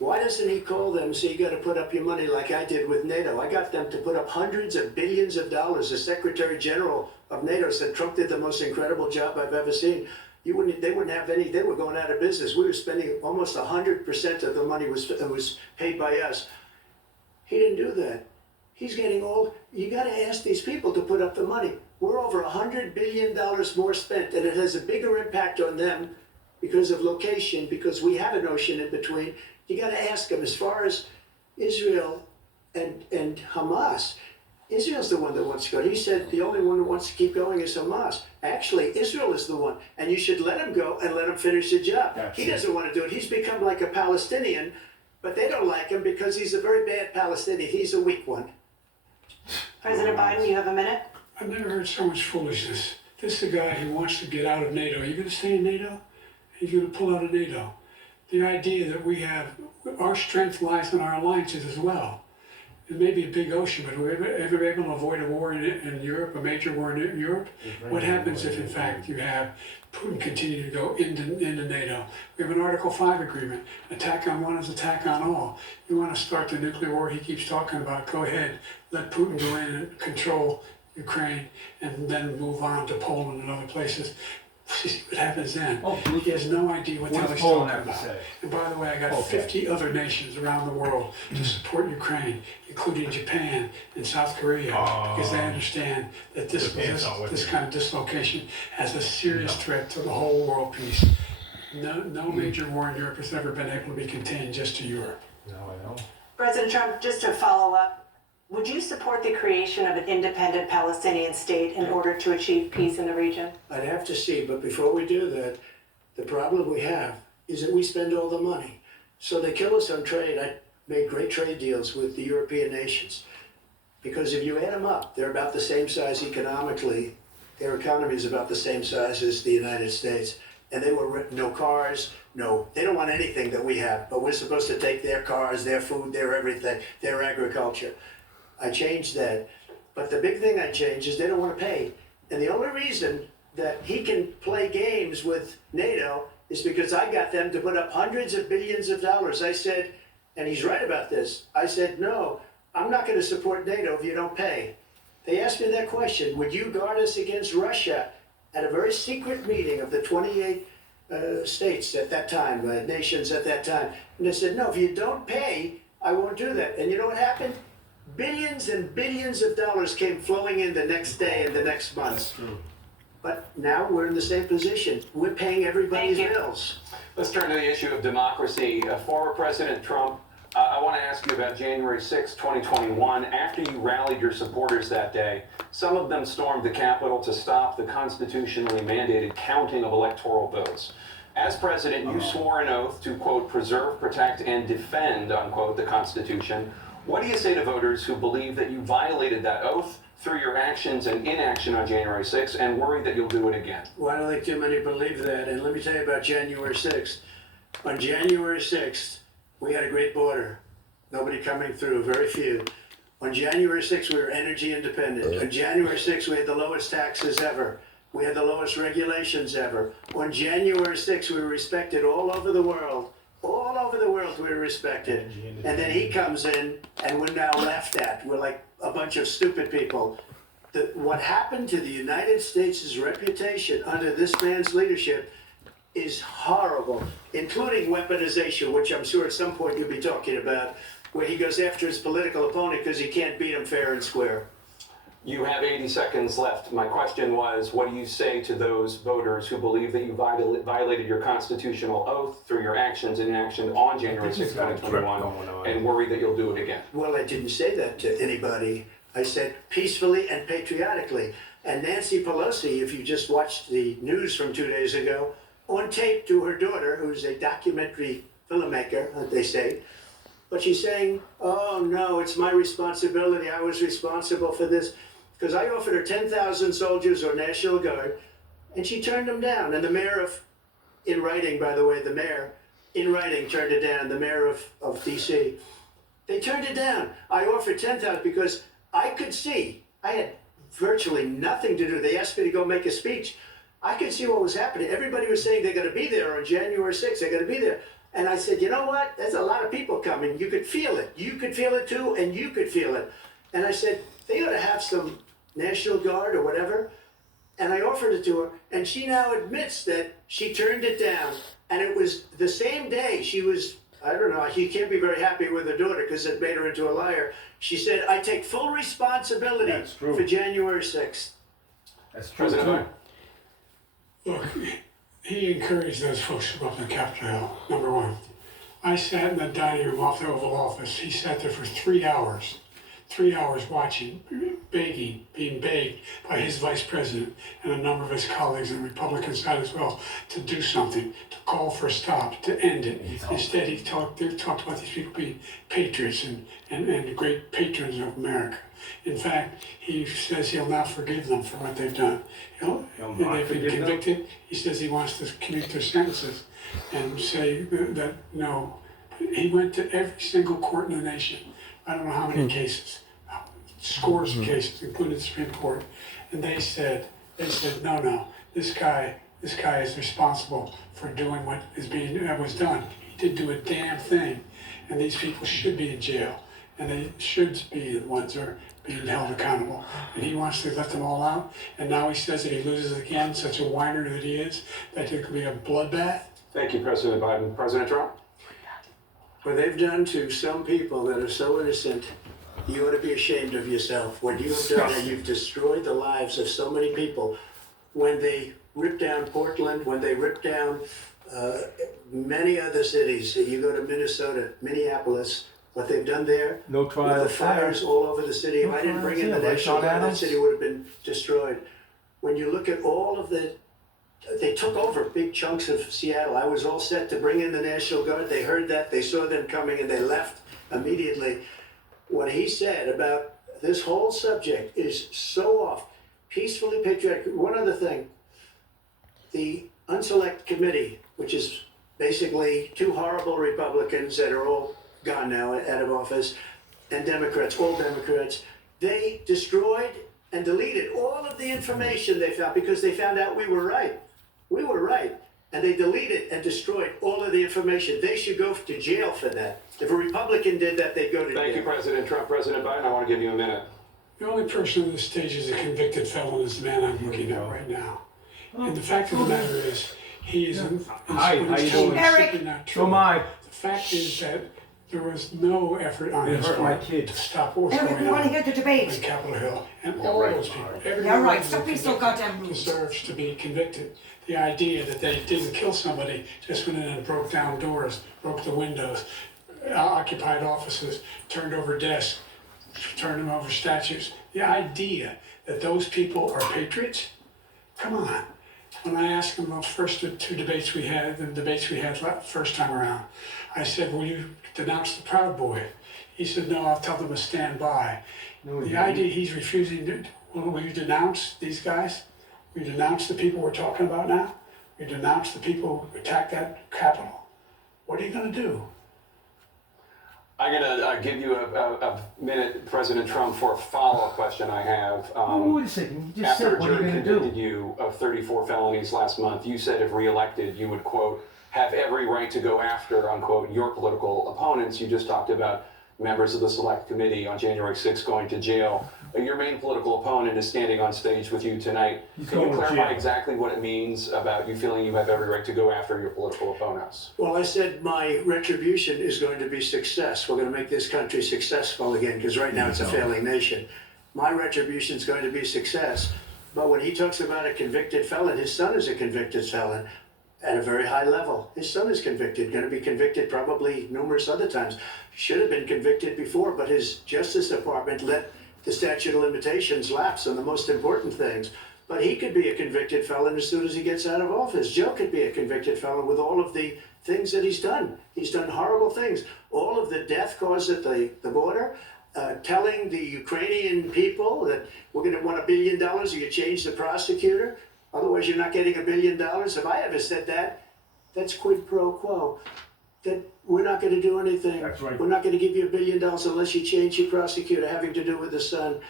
Why doesn't he call them and say, you got to put up your money like I did with NATO? I got them to put up hundreds of billions of dollars. The Secretary General of NATO said Trump did the most incredible job I've ever seen. They wouldn't have any, they were going out of business. We were spending almost 100% of the money was paid by us. He didn't do that. He's getting old. You got to ask these people to put up the money. We're over $100 billion more spent, and it has a bigger impact on them because of location, because we have an ocean in between. You got to ask them. As far as Israel and Hamas, Israel's the one that wants to go. He said the only one who wants to keep going is Hamas. Actually, Israel is the one, and you should let him go and let him finish the job. He doesn't want to do it. He's become like a Palestinian, but they don't like him because he's a very bad Palestinian. He's a weak one. President Biden, you have a minute. I've never heard so much foolishness. This is a guy who wants to get out of NATO. Are you going to stay in NATO? He's going to pull out of NATO. The idea that we have, our strength lies in our alliances as well. It may be a big ocean, but are we ever able to avoid a war in Europe, a major war in Europe? What happens if, in fact, you have Putin continue to go into NATO? We have an Article 5 agreement. Attack on one is attack on all. You want to start the nuclear war he keeps talking about, go ahead. Let Putin go in and control Ukraine and then move on to Poland and other places. See what happens then. He has no idea what the hell he's talking about. And by the way, I got 50 other nations around the world to support Ukraine, including Japan and South Korea, because they understand that this kind of dislocation has a serious threat to the whole world peace. No major war in Europe has ever been able to be contained just to Europe. No, I know. President Trump, just to follow up, would you support the creation of an independent Palestinian state in order to achieve peace in the region? I'd have to see, but before we do that, the problem we have is that we spend all the money. So they kill us on trade. I made great trade deals with the European nations. Because if you add them up, they're about the same size economically. Their economy is about the same size as the United States. And they were no cars, they don't want anything that we have, but we're supposed to take their cars, their food, their everything, their agriculture. I changed that. But the big thing I changed is they don't want to pay. And the only reason that he can play games with NATO is because I got them to put up hundreds of billions of dollars. I said, and he's right about this, I said, no, I'm not going to support NATO if you don't pay. They asked me that question, would you guard us against Russia at a very secret meeting of the 28 states at that time, nations at that time. And they said, no, if you don't pay, I won't do that. And you know what happened? Billions and billions of dollars came flowing in the next day and the next month. But now we're in the same position. We're paying everybody's bills. Let's turn to the issue of democracy. Former President Trump I want to ask you about January 6, 2021. After you rallied your supporters that day, some of them stormed the Capitol to stop the constitutionally mandated counting of electoral votes. As president, you swore an oath to, quote, preserve, protect, and defend, unquote, the Constitution. What do you say to voters who believe that you violated that oath through your actions and inaction on January 6th and worry that you'll do it again? Well, I don't think too many believe that. And let me tell you about January 6th. On January 6th, we had a great border. Nobody coming through, very few. On January 6th, we were energy independent. On January 6th, we had the lowest taxes ever. We had the lowest regulations ever. On January 6th, we were respected all over the world. All over the world, we were respected. And then he comes in, and we're now laughed at. We're like a bunch of stupid people. What happened to the United States' reputation under this man's leadership is horrible, including weaponization, which I'm sure at some point you'll be talking about, where he goes after his political opponent because he can't beat him fair and square. You have 80 seconds left. My question was, what do you say to those voters who believe that you violated your constitutional oath through your actions and inaction on January 6, 2021, and worry that you'll do it again? Well, I didn't say that to anybody. I said peacefully and patriotically. And Nancy Pelosi, if you just watched the news from 2 days ago, on tape to her daughter, who's a documentary filmmaker, they say, but she's saying, oh no, it's my responsibility. I was responsible for this. Because I offered her 10,000 soldiers or National Guard, and she turned them down. And the mayor in writing, by the way, the mayor, in writing, turned it down, the mayor of D.C. They turned it down. I offered 10,000 because I could see, I had virtually nothing to do. They asked me to go make a speech. I could see what was happening. Everybody was saying they're going to be there on January 6th. They're going to be there. And I said, you know what? There's a lot of people coming. You could feel it. You could feel it too, and you could feel it. And I said, they ought to have some National Guard or whatever. And I offered it to her, and she now admits that she turned it down. And it was the same day she was, I don't know, you can't be very happy with her daughter because it made her into a liar. She said, I take full responsibility for January 6th. That's true. President Biden. Look, he encouraged those folks to go up on Capitol Hill, number one. I sat in the dining room off the Oval Office. He sat there for 3 hours. 3 hours watching, being begged by his vice president and a number of his colleagues on the Republican side as well to do something, to call for a stop, to end it. Instead, he talked about these people being patriots and great patrons of America. In fact, he says he'll not forgive them for what they've done. They've been convicted. He says he wants to commute their sentences and say that no. He went to every single court in the nation. I don't know how many cases, scores of cases, including the Supreme Court, and they said, no, this guy is responsible for doing what was done. He didn't do a damn thing, and these people should be in jail, and they should be the ones that are being held accountable. And he wants to let them all out, and now he says that he loses again, such a whiner that he is, that it could be a bloodbath. Thank you, President Biden. President Trump? What they've done to some people that are so innocent, you ought to be ashamed of yourself. What you have done, and you've destroyed the lives of so many people. When they ripped down Portland, when they ripped down many other cities, you go to Minnesota, Minneapolis, what they've done there, no trial, with the fires all over the city. If I didn't bring in the National Guard, that city would have been destroyed. When you look at all of they took over big chunks of Seattle. I was all set to bring in the National Guard. They heard that, they saw them coming, and they left immediately. What he said about this whole subject is so off. Peacefully patriotic. One other thing, the Unselect Committee, which is basically two horrible Republicans that are all gone now, out of office, and Democrats, all Democrats, they destroyed and deleted all of the information they found because they found out we were right. We were right. And they deleted and destroyed all of the information. They should go to jail for that. If a Republican did that, they'd go to jail. Thank you, President Trump. President Biden, I want to give you a minute. The only person on this stage is a convicted felon is the man I'm looking at right now. And the fact of the matter is, he is Hi, how you doing? Eric. Not true. So am I. The fact is that there was no effort on his hurt my part kid. to stop what was Eric, going we on want to hear the debate. on Capitol Hill. And all those people, everyone Yeah, right. who's Stop being so convicted goddamn rude. deserves to be convicted. The idea that they didn't kill somebody, just went in and broke down doors, broke the windows, occupied offices, turned over desks, turned over statues. The idea that those people are patriots? Come on. When I asked him about the first two debates we had, first time around, I said, will you denounce the Proud Boys? He said, no, I'll tell them to stand by. The idea he's refusing to, will you denounce these guys? Will you denounce the people we're talking about now? Will you denounce the people who attacked that Capitol? What are you going to do? I'm going to give you a minute, President Trump, for a follow-up question I have. Wait a second, you just After said, what are you a jury gonna convicted do? you of 34 felonies last month, you said if reelected, you would, quote, have every right to go after, unquote, your political opponents. You just talked about members of the Select Committee on January 6th going to jail. Your main political opponent is standing on stage with you tonight. He's Can you going to clarify jail. exactly what it means about you feeling you have every right to go after your political opponents? Well, I said my retribution is going to be success. We're going to make this country successful again, because right now it's a failing nation. My retribution is going to be success. But when he talks about a convicted felon, his son is a convicted felon at a very high level. His son is convicted, going to be convicted probably numerous other times. Should have been convicted before, but his Justice Department let the statute of limitations lapse on the most important things. But he could be a convicted felon as soon as he gets out of office. Joe could be a convicted felon with all of the things that he's done. He's done horrible things. All of the death caused at the border, telling the Ukrainian people that we're going to want $1 billion or you change the prosecutor. Otherwise, you're not getting $1 billion. If I ever said that, that's quid pro quo. That we're not going to do anything. That's right. We're not going to give you $1 billion unless you change your prosecutor having to do with the son.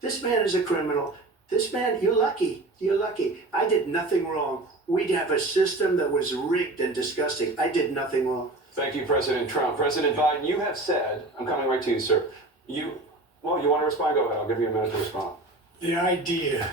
This man is a criminal. This man, you're lucky. You're lucky. I did nothing wrong. We'd have a system that was rigged and disgusting. I did nothing wrong. Thank you, President Trump. President Biden, you have said, I'm coming right to you, sir. You want to respond? Go ahead. I'll give you a minute to respond. The idea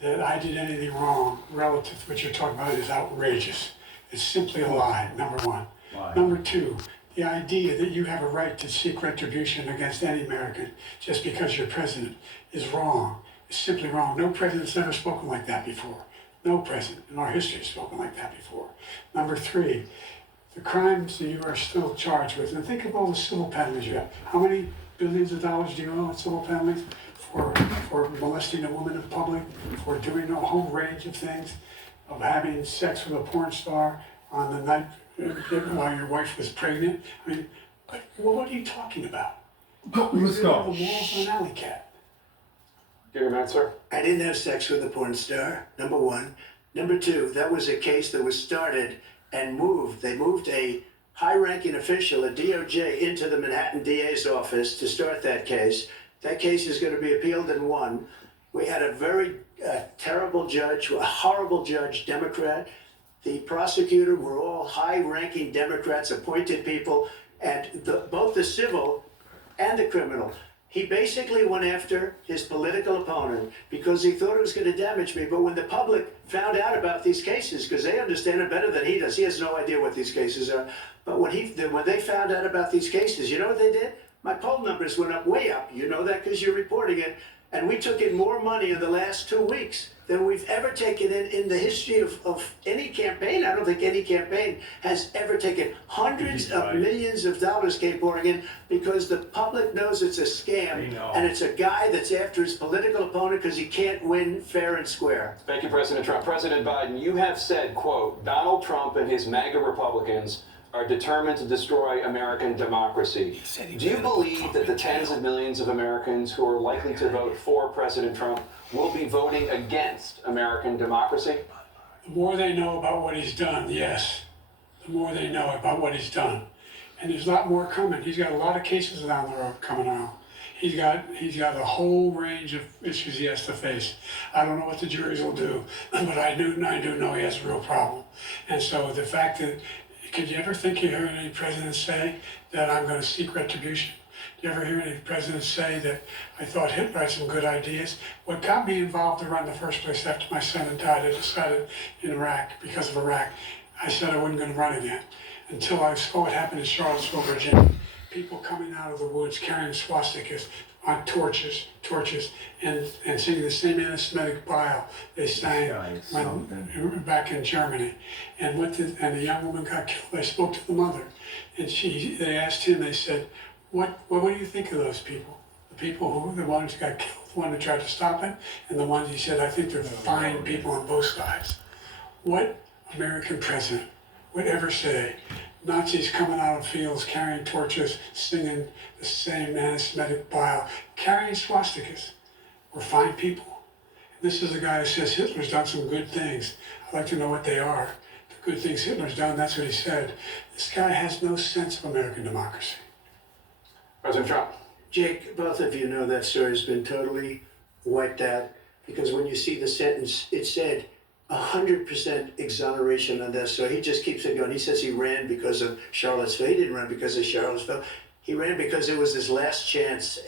that I did anything wrong relative to what you're talking about is outrageous. It's simply a lie, number one. Lie. Number two, the idea that you have a right to seek retribution against any American just because you're president is wrong. It's simply wrong. No president's ever spoken like that before. No president in our history has spoken like that before. Number three, the crimes that you are still charged with, and think of all the civil penalties you have. How many billions of dollars do you owe in civil penalties for molesting a woman in public, for doing a whole range of things, of having sex with a porn star on the night while your wife was pregnant? I mean, what are you talking about? Let's go. The walls of an alley cat. Give your minute, sir. I didn't have sex with a porn star, number one. Number two, that was a case that was started and moved. They moved a high-ranking official at DOJ into the Manhattan DA's office to start that case. That case is going to be appealed and won. We had a very terrible judge, a horrible judge, Democrat. The prosecutor were all high-ranking Democrats, appointed people, and both the civil and the criminal. He basically went after his political opponent because he thought it was going to damage me. But when the public found out about these cases, because they understand it better than he does, he has no idea what these cases are. But when they found out about these cases, you know what they did? My poll numbers went up, way up. You know that because you're reporting it. And we took in more money in the last 2 weeks than we've ever taken in the history of any campaign. I don't think any campaign has ever taken hundreds of millions of dollars came pouring in because the public knows it's a scam and it's a guy that's after his political opponent because he can't win fair and square. Thank you, President Trump. President Biden, you have said, quote, Donald Trump and his MAGA Republicans are determined to destroy American democracy. Do you believe that the tens of millions of Americans who are likely to vote for President Trump will be voting against American democracy? The more they know about what he's done, yes. The more they know about what he's done. And there's a lot more coming. He's got a lot of cases down the road coming out. He's got a whole range of issues he has to face. I don't know what the juries will do, but I do know he has a real problem. And so the fact that, could you ever think you heard any president say that I'm going to seek retribution? Do you ever hear any president say that I thought Hitler had some good ideas? What got me involved to run in the first place after my son had died, I decided in Iraq, because of Iraq, I said I wasn't going to run again until I saw what happened in Charlottesville, Virginia. people coming out of the woods carrying swastikas on torches, and singing the same anti-Semitic bile they sang back in Germany. And the young woman got killed. I spoke to the mother, and they asked him. They said, "What do you think of those people? The people the ones who got killed, the one who tried to stop it, and the ones," he said, "I think they're fine people on both sides." What American president would ever say Nazis coming out of fields carrying torches, singing the same anti-Semitic bile, carrying swastikas were fine people? And this is a guy who says Hitler's done some good things. I'd like to know what they are. The good things Hitler's done, that's what he said. This guy has no sense of American democracy. President Trump. Jake, both of you know that story has been totally wiped out because when you see the sentence, it said 100% exoneration on that. So he just keeps it going. He says he ran because of Charlottesville. He didn't run because of Charlottesville. He ran because it was his last chance.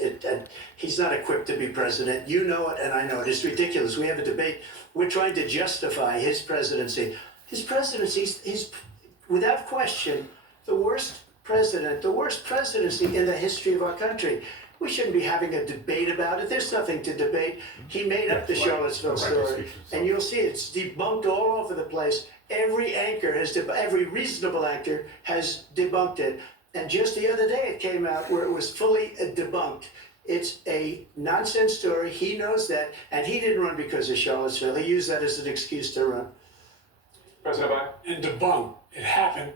He's not equipped to be president. You know it, and I know it. It's ridiculous. We have a debate. We're trying to justify his presidency. His presidency is, without question, the worst presidency in the history of our country. We shouldn't be having a debate about it. There's nothing to debate. He made up the Charlottesville story, and you'll see it's debunked all over the place. Every reasonable anchor has debunked it. And just the other day, it came out where it was fully debunked. It's a nonsense story. He knows that, and he didn't run because of Charlottesville. He used that as an excuse to run. President Biden. And debunk. It happened.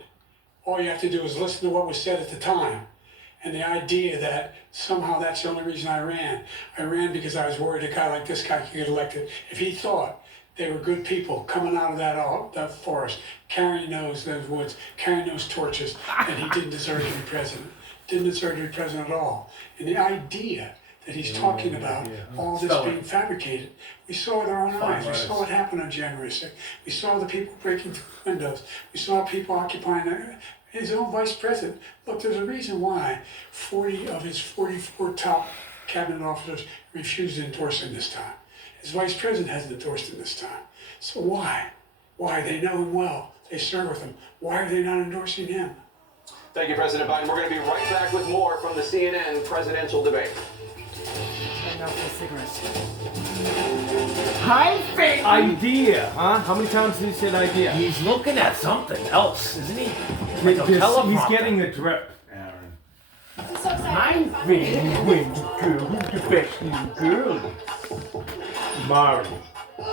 All you have to do is listen to what was said at the time. And the idea that somehow that's the only reason I ran. I ran because I was worried a guy like this guy could get elected. If he thought they were good people coming out of that forest, carrying those woods, carrying those torches, then he didn't deserve to be president. Didn't deserve to be president at all. And the idea that he's talking about all this being fabricated, we saw with our own eyes. We saw what happened on January 6th. We saw the people breaking through windows. We saw people occupying his own vice president. Look, there's a reason why 40 of his 44 top cabinet officers refused to endorse him this time. His vice president hasn't endorsed him this time. So why? Why? They know him well. They serve with him. Why are they not endorsing him? Thank you, President Biden. We're going to be right back with more from the CNN presidential debate. High fake Idea, huh? How many times did he say idea? He's looking at something else, isn't he? Like a teleprompter. He's getting the drip, Aaron. I'm thinking when who's the best little girl? Mari.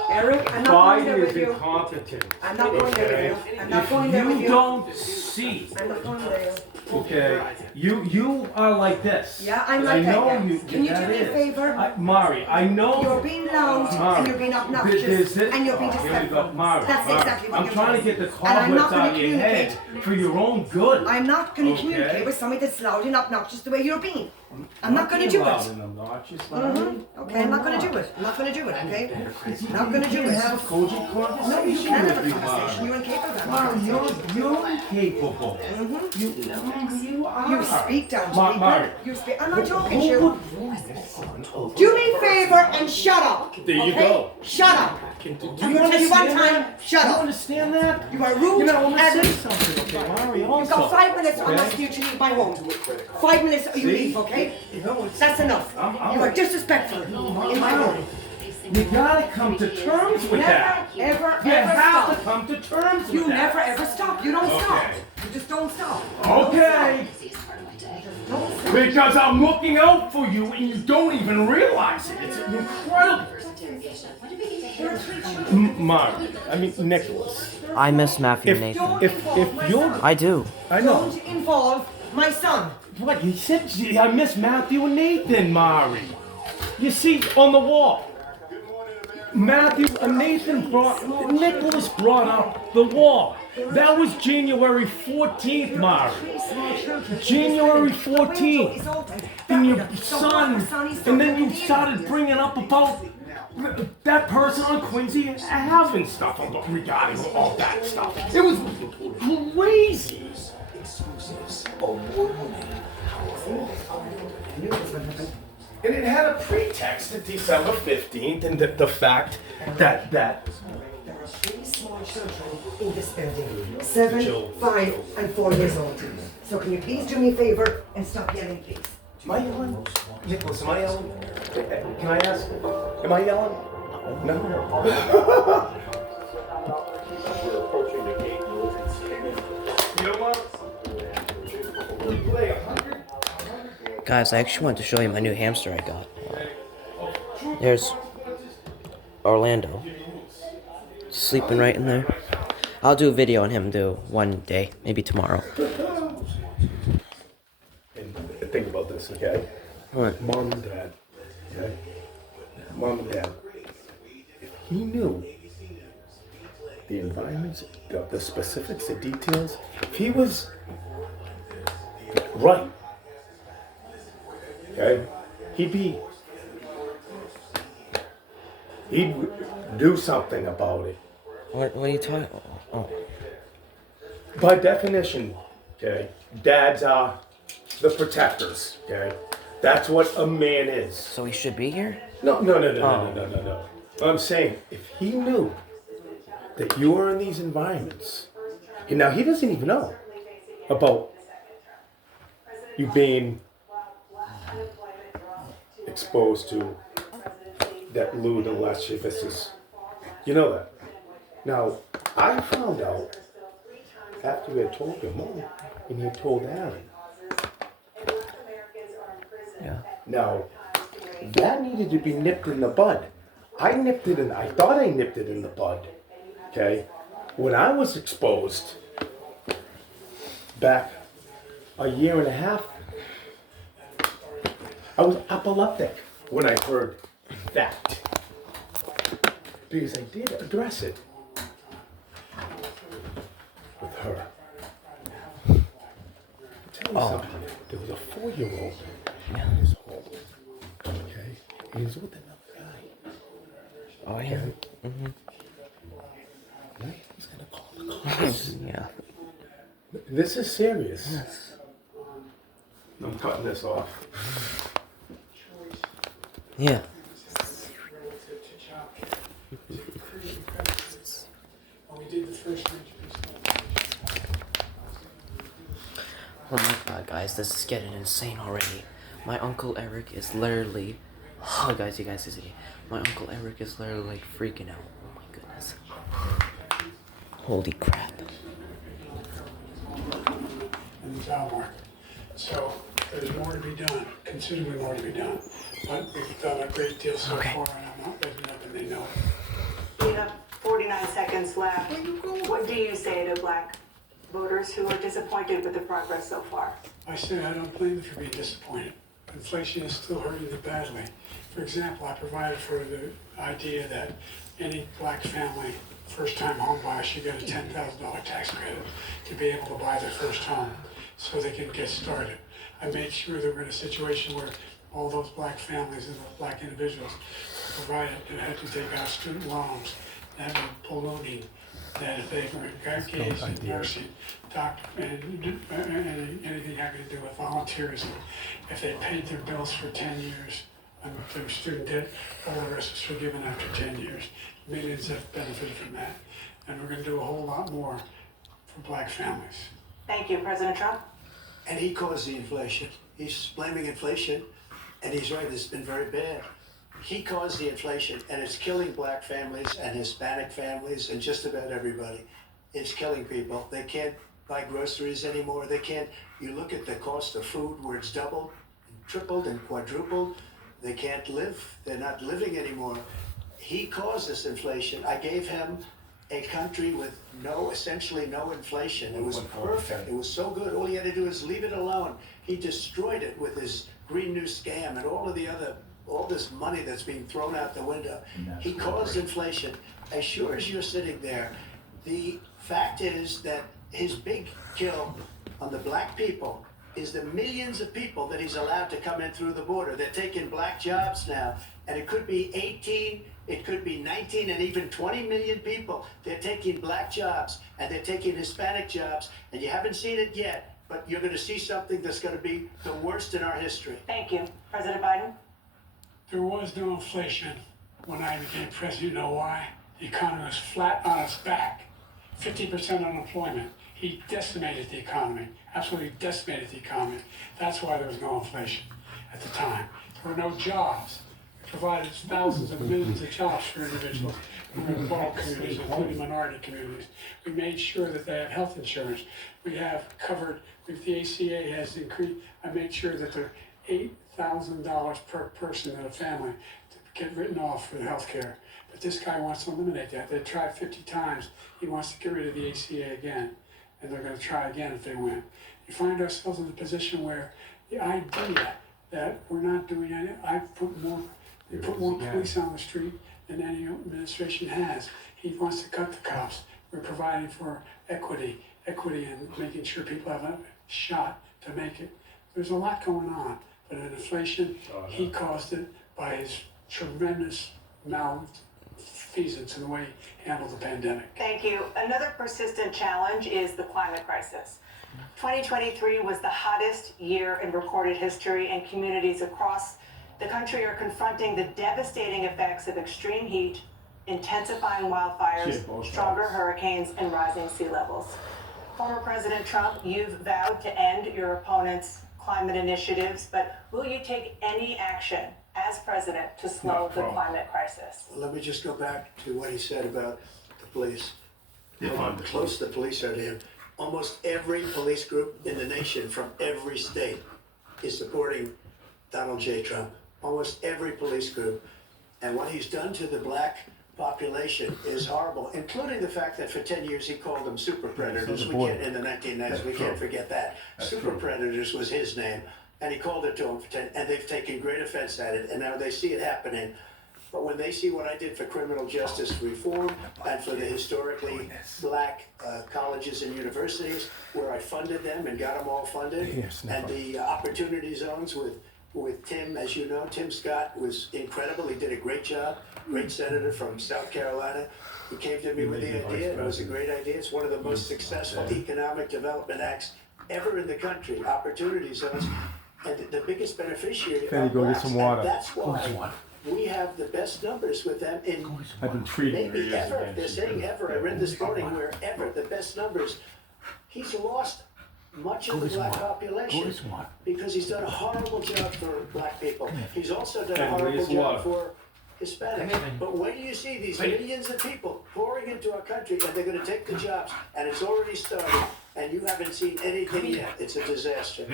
Eric, I'm not going there Biden with is you. incompetent. I'm not going there with you. I'm not going there with You you. don't see. I'm not going there. Okay, you are like this. Yeah, I'm like I that, know yeah. you. Can you do that me a is. favor? Mari, I know. You're being loud Mari, and you're being obnoxious and you're being Here we go. disrespectful. Mari, That's Mari, exactly what I'm you're trying to doing. get the And I'm not cobwebs out going of to your head communicate. for your own good. I'm not going to Okay. communicate with somebody that's loud and obnoxious the way you're being. I'm not going to do Loud it. and obnoxious, Okay, I'm not going to do it. I'm not going to do it, okay? Not going to do You it. have a cogent No, conversation you can have a with me, conversation. Mari. You're incapable of having a Mari, conversation. you're incapable. You are. You speak down to Mari. people. You speak. I'm not talking to you. Do me a favor and shut up. There you okay? go. Shut up. Do I'm going to tell you one time, shut You up. understand that? You are rude You know, I'm gonna say and something, okay, Mari, you've also. got 5 minutes Okay? unless you to leave my home. 5 minutes or you See? leave, okay? No, it's- That's enough. I'm- You are disrespectful in my home. You gotta come to terms with that. Never, ever, You ever have to stop. come to terms with You that. never, ever stop. You don't stop. Okay. You just don't stop. Okay. Because I'm looking out for you and you don't even realize it. It's incredible. Mark, I mean Nicholas. I miss Matthew If Nathan. if you're, I do. I know. Don't involve my son. What you said? I miss Matthew and Nathan, Mari. You see on the wall. Matthew and Nicholas brought up the wall. That was January 14th, Mari. January 14th. And your son, and then you started bringing up about that person on Quincy Ave and stuff regarding all that stuff. It was crazy. And it had a pretext of December 15th and the fact that There are 3 small children in this building. 7, 5, and 4 years old. So can you please do me a favor and stop yelling, please? Am I yelling? Nicholas, am I yelling? Can I ask? Am I yelling? No. We're approaching the gate. You know what? We play 100. Guys, I actually wanted to show you my new hamster I got. There's Orlando. Sleeping right in there. I'll do a video on him too one day, maybe tomorrow. And think about this, okay? What? Mom and Dad. Okay? Mom and Dad. If he knew the environments, the specifics, the details, if he was right, okay, he'd do something about it. What are you talking? Oh. By definition, okay, dads are the protectors, okay? That's what a man is. So he should be here? No. I'm saying, if he knew that you are in these environments, and now he doesn't even know about you being exposed to that lewd and lasciviousness. You know that. Now, I found out after you had told your mom and you had told Aaron. Yeah. Now, that needed to be nipped in the bud. I thought I nipped it in the bud. Okay? When I was exposed back a year and a half, I was epileptic when I heard that. Because I did address it with her. Tell you something. There was a 4-year-old in his home. Okay? And he was with another guy. Oh yeah. Now he's gonna call the cops. Yeah. This is serious. Yes. I'm cutting this off. Yeah. Oh my god, guys, this is getting insane already. My Uncle Eric is literally... Oh, guys, you guys see. My Uncle Eric is literally, like, freaking out. Oh my goodness. Holy crap. In the job market. So there's more to be done, considerably more to be done. But we've done a great deal so far, and I'm not letting up, and they know it. We have 49 seconds left. What do you say to black voters who are disappointed with the progress so far? I say I don't blame them for being disappointed. Inflation is still hurting them badly. For example, I provided for the idea that any black family, first-time home buyer should get a $10,000 tax credit to be able to buy their first home so they can get started. I made sure that we're in a situation where all those black families and those black individuals provided and had to take out student loans, that were ballooning, that if they were engaged in nursing, doctor, and anything having to do with volunteerism, if they paid their bills for 10 years on their student debt, all the rest was forgiven after 10 years. Millions have benefited from that. And we're going to do a whole lot more for black families. Thank you, President Trump. And he caused the inflation. He's blaming inflation, and he's right, it's been very bad. He caused the inflation, and it's killing black families and Hispanic families and just about everybody. It's killing people. They can't buy groceries anymore. They can't. You look at the cost of food where it's doubled, and tripled, and quadrupled. They can't live. They're not living anymore. He caused this inflation. I gave him a country with essentially no inflation. It was perfect. It was so good. All he had to do is leave it alone. He destroyed it with his Green New Scam and all this money that's being thrown out the window. He caused inflation. As sure as you're sitting there, the fact is that his big kill on the black people is the millions of people that he's allowed to come in through the border. They're taking black jobs now, and it could be 18, it could be 19, and even 20 million people. They're taking black jobs, and they're taking Hispanic jobs, and you haven't seen it yet, but you're going to see something that's going to be the worst in our history. Thank you. President Biden? There was no inflation when I became president. You know why? The economy was flat on its back. 50% unemployment. He decimated the economy, absolutely decimated the economy. That's why there was no inflation at the time. There were no jobs. We provided thousands of millions of jobs for individuals who were in rural communities, including minority communities. We made sure that they had health insurance. We have covered, if the ACA has increased, I made sure that they're $8,000 per person in a family to get written off for health care. But this guy wants to eliminate that. They tried 50 times. He wants to get rid of the ACA again. And they're going to try again if they win. You find ourselves in a position where the idea that we're not doing any, we put more police on the street than any administration has. He wants to cut the cops. We're providing for equity and making sure people have a shot to make it. There's a lot going on, but in inflation, he caused it by his tremendous malfeasance in the way he handled the pandemic. Thank you. Another persistent challenge is the climate crisis. 2023 was the hottest year in recorded history, and communities across the country are confronting the devastating effects of extreme heat, intensifying wildfires, stronger hurricanes, and rising sea levels. Former President Trump, you've vowed to end your opponent's climate initiatives, but will you take any action as president to slow the climate crisis? Well, let me just go back to what he said about the police. How close the police are to him. Almost every police group in the nation from every state is supporting Donald J. Trump. Almost every police group. And what he's done to the black population is horrible, including the fact that for 10 years he called them super predators. We can't, in the 1990s, we can't forget that. Super predators was his name, and he called it to them for 10, and they've taken great offense at it, and now they see it happening. But when they see what I did for criminal justice reform and for the historically black colleges and universities, where I funded them and got them all funded, and the opportunity zones with Tim, as you know, Tim Scott was incredible. He did a great job, great senator from South Carolina. He came to me with the idea. It was a great idea. It's one of the most successful economic development acts ever in the country, opportunity zones. And the biggest beneficiary of blacks. And that's why we have the best numbers with them in maybe ever. They're saying ever. I read this morning where ever, the best numbers. He's lost much of the black population because he's done a horrible job for black people. He's also done a horrible job for Hispanics. But when do you see these millions of people pouring into our country and they're going to take the jobs, and it's already started, and you haven't seen anything yet? It's a disaster.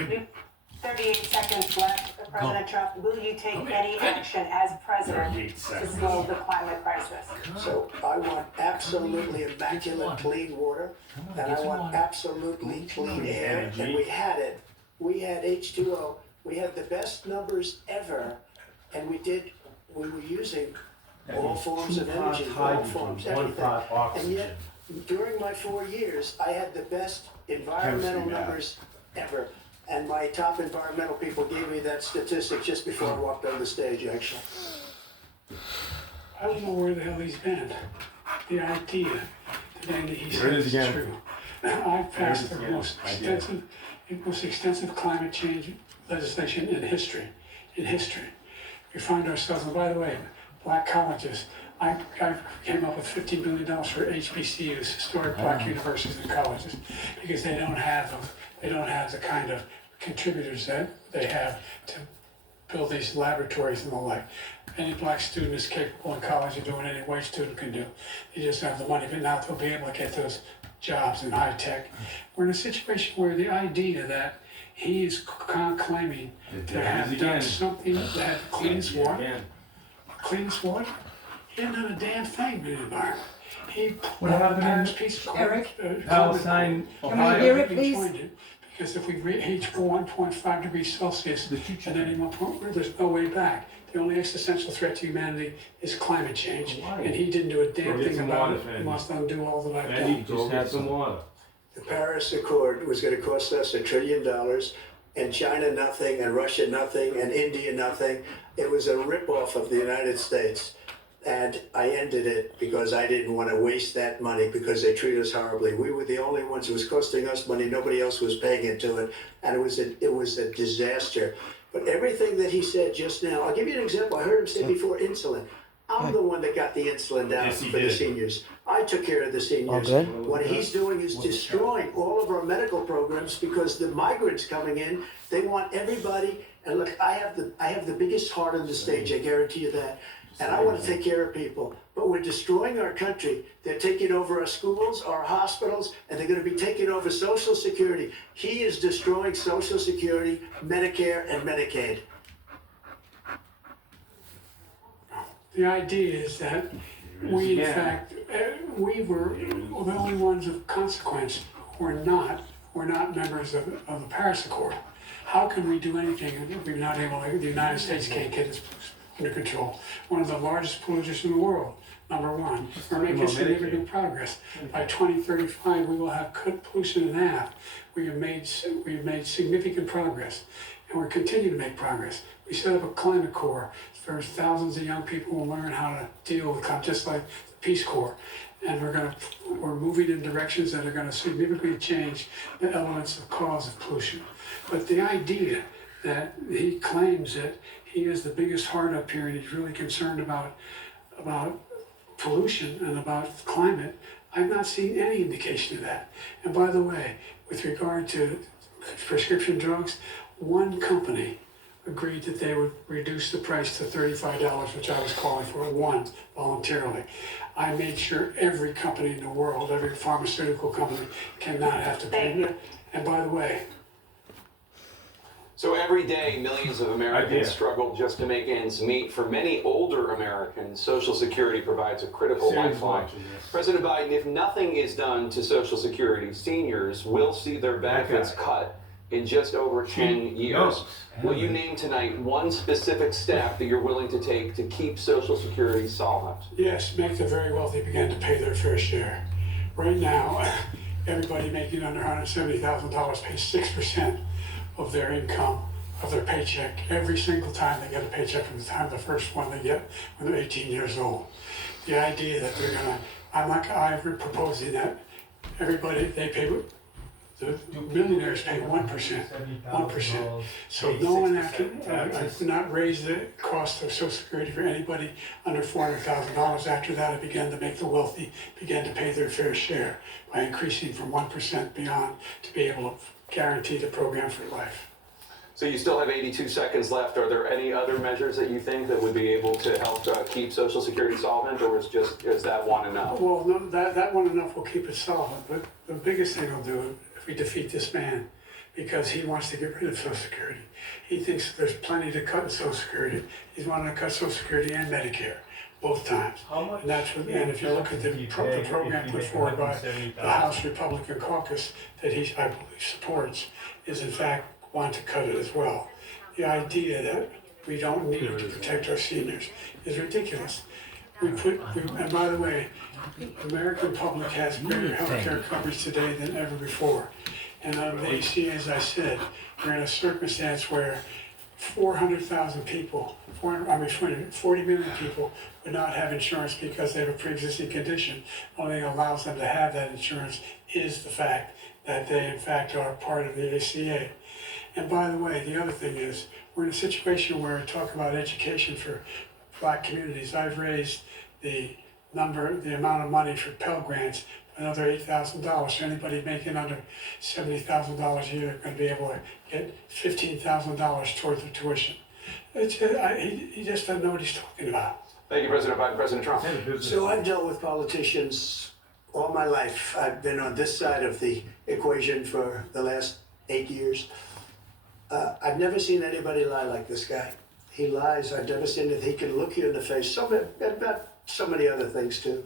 38 seconds left. President Trump, will you take any action as president to slow the climate crisis? So I want absolutely immaculate clean water, and I want absolutely clean air, and we had it. We had H2O. We had the best numbers ever, and we were using all forms of energy, all forms, everything. And yet, during my 4 years, I had the best environmental numbers ever. And my top environmental people gave me that statistic just before I walked on the stage, actually. I don't know where the hell he's been. The idea that he says is true. I've passed the most extensive climate change legislation in history. We find ourselves, and by the way, black colleges. I came up with $15 billion for HBCUs, historic black universities and colleges, because they don't have the kind of contributors that they have to build these laboratories and the like. Any black student is capable in college of doing any white student can do. They just have the money, but now they'll be able to get those jobs in high tech. We're in a situation where the idea that he is claiming to have done something that had the cleanest water, he hasn't done a damn thing in the environment. What happened in Eric? Palestine, Can we hear it, please? Because if we reach 1.5 degrees Celsius at any one point, there's no way back. The only existential threat to humanity is climate change, and he didn't do a damn thing about it. He must undo all that I've done. just had some water. The Paris Accord was going to cost us $1 trillion, and China nothing, and Russia nothing, and India nothing. It was a ripoff of the United States. And I ended it because I didn't want to waste that money because they treat us horribly. We were the only ones. It was costing us money. Nobody else was paying into it. And it was a disaster. But everything that he said just now, I'll give you an example. I heard him say before insulin. I'm the one that got the insulin down Yes, he for the did. seniors. I took care of the seniors. Okay. What he's doing is destroying all of our medical programs because the migrants coming in, they want everybody. And look, I have the biggest heart on the stage. I guarantee you that. And I want to take care of people. But we're destroying our country. They're taking over our schools, our hospitals, and they're going to be taking over Social Security. He is destroying Social Security, Medicare, and Medicaid. The idea is that we, in fact, we were the only ones of consequence who were not members of the Paris Accord. How can we do anything if we're not able, the United States can't get this under control? One of the largest polluters in the world, number one. We're making significant progress. By 2035, we will have cut pollution in half. We've made significant progress, and we're continuing to make progress. We set up a climate corps. There's thousands of young people who will learn how to deal with climate, just like the Peace Corps. And we're moving in directions that are going to significantly change the elements of cause of pollution. But the idea that he claims that he is the biggest heart up here and he's really concerned about pollution and about climate, I've not seen any indication of that. And by the way, with regard to prescription drugs, one company agreed that they would reduce the price to $35, which I was calling for, one, voluntarily. I made sure every company in the world, every pharmaceutical company, cannot have to pay that. And by the way, So every day, millions of Americans struggle just to make ends meet. For many older Americans, Social Security provides a critical lifeline. President Biden, if nothing is done to Social Security, seniors will see their benefits cut in just over 10 years. Will you name tonight one specific step that you're willing to take to keep Social Security solvent? yes, make the very wealthy begin to pay their fair share. Right now, everybody making under $170,000 pays 6% of their income, of their paycheck, every single time they get a paycheck from the time the first one they get when they're 18 years old. The idea that they're gonna, I'm proposing that everybody, they pay, the millionaires pay 1%. So no one I would not raise the cost of Social Security for anybody under $400,000. After that, I began to make the wealthy begin to pay their fair share by increasing from 1% beyond to be able to guarantee the program for life. So you still have 82 seconds left. Are there any other measures that you think that would be able to help keep Social Security solvent, or is that one enough? Well, no, that one enough will keep it solvent, but the biggest thing will do if we defeat this man, because he wants to get rid of Social Security. He thinks there's plenty to cut in Social Security. He's wanting to cut Social Security and Medicare, both times. And that's what, and if you look at the program put forward by the House Republican caucus that I believe supports, is in fact want to cut it as well. The idea that we don't need to protect our seniors is ridiculous. And by the way, the American public has greater health care coverage today than ever before. And under the ACA, as I said, we're in a circumstance where 400,000 people, 40 million people would not have insurance because they have a pre-existing condition. Only thing that allows them to have that insurance is the fact that they in fact are part of the ACA. And by the way, the other thing is, we're in a situation where we talk about education for Black communities. I've raised the amount of money for Pell Grants, another $8,000. So anybody making under $70,000 a year is going to be able to get $15,000 towards the tuition. He just doesn't know what he's talking about. Thank you, President Biden. President Trump. So I've dealt with politicians all my life. I've been on this side of the equation for the last 8 years. I've never seen anybody lie like this guy. He lies. I've never seen that he can look you in the face. About so many other things too.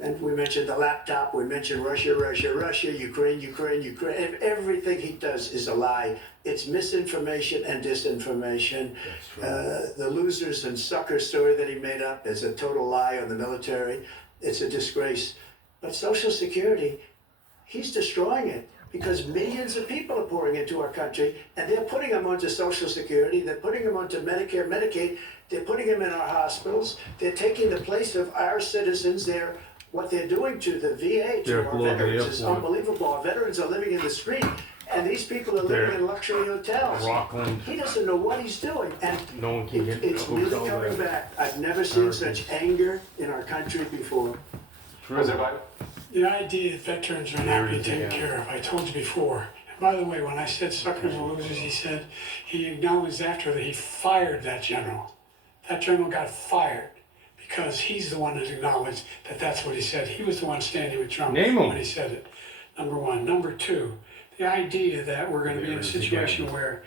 And we mentioned the laptop. We mentioned Russia, Ukraine. Everything he does is a lie. It's misinformation and disinformation. The losers and suckers story that he made up is a total lie on the military. It's a disgrace. But Social Security, he's destroying it, because millions of people are pouring into our country, and they're putting them onto Social Security, they're putting them onto Medicare, Medicaid, they're putting them in our hospitals, they're taking the place of our citizens. What they're doing to the VA, to our veterans, is unbelievable. Our veterans are living in the street, And these people are living in luxury hotels. Rockland. He doesn't know what he's doing. And No one can get a it's really hotel coming there. back. I've never seen such anger in our country before. President Biden? The idea that veterans are not being taken care of, I told you before. And by the way, when I said suckers and losers, he acknowledged after that he fired that general. That general got fired because he's the one that acknowledged that that's what he said. He was the one standing with Trump Name him. when he said it. Number one. Number two, the idea that we're going to be in a situation where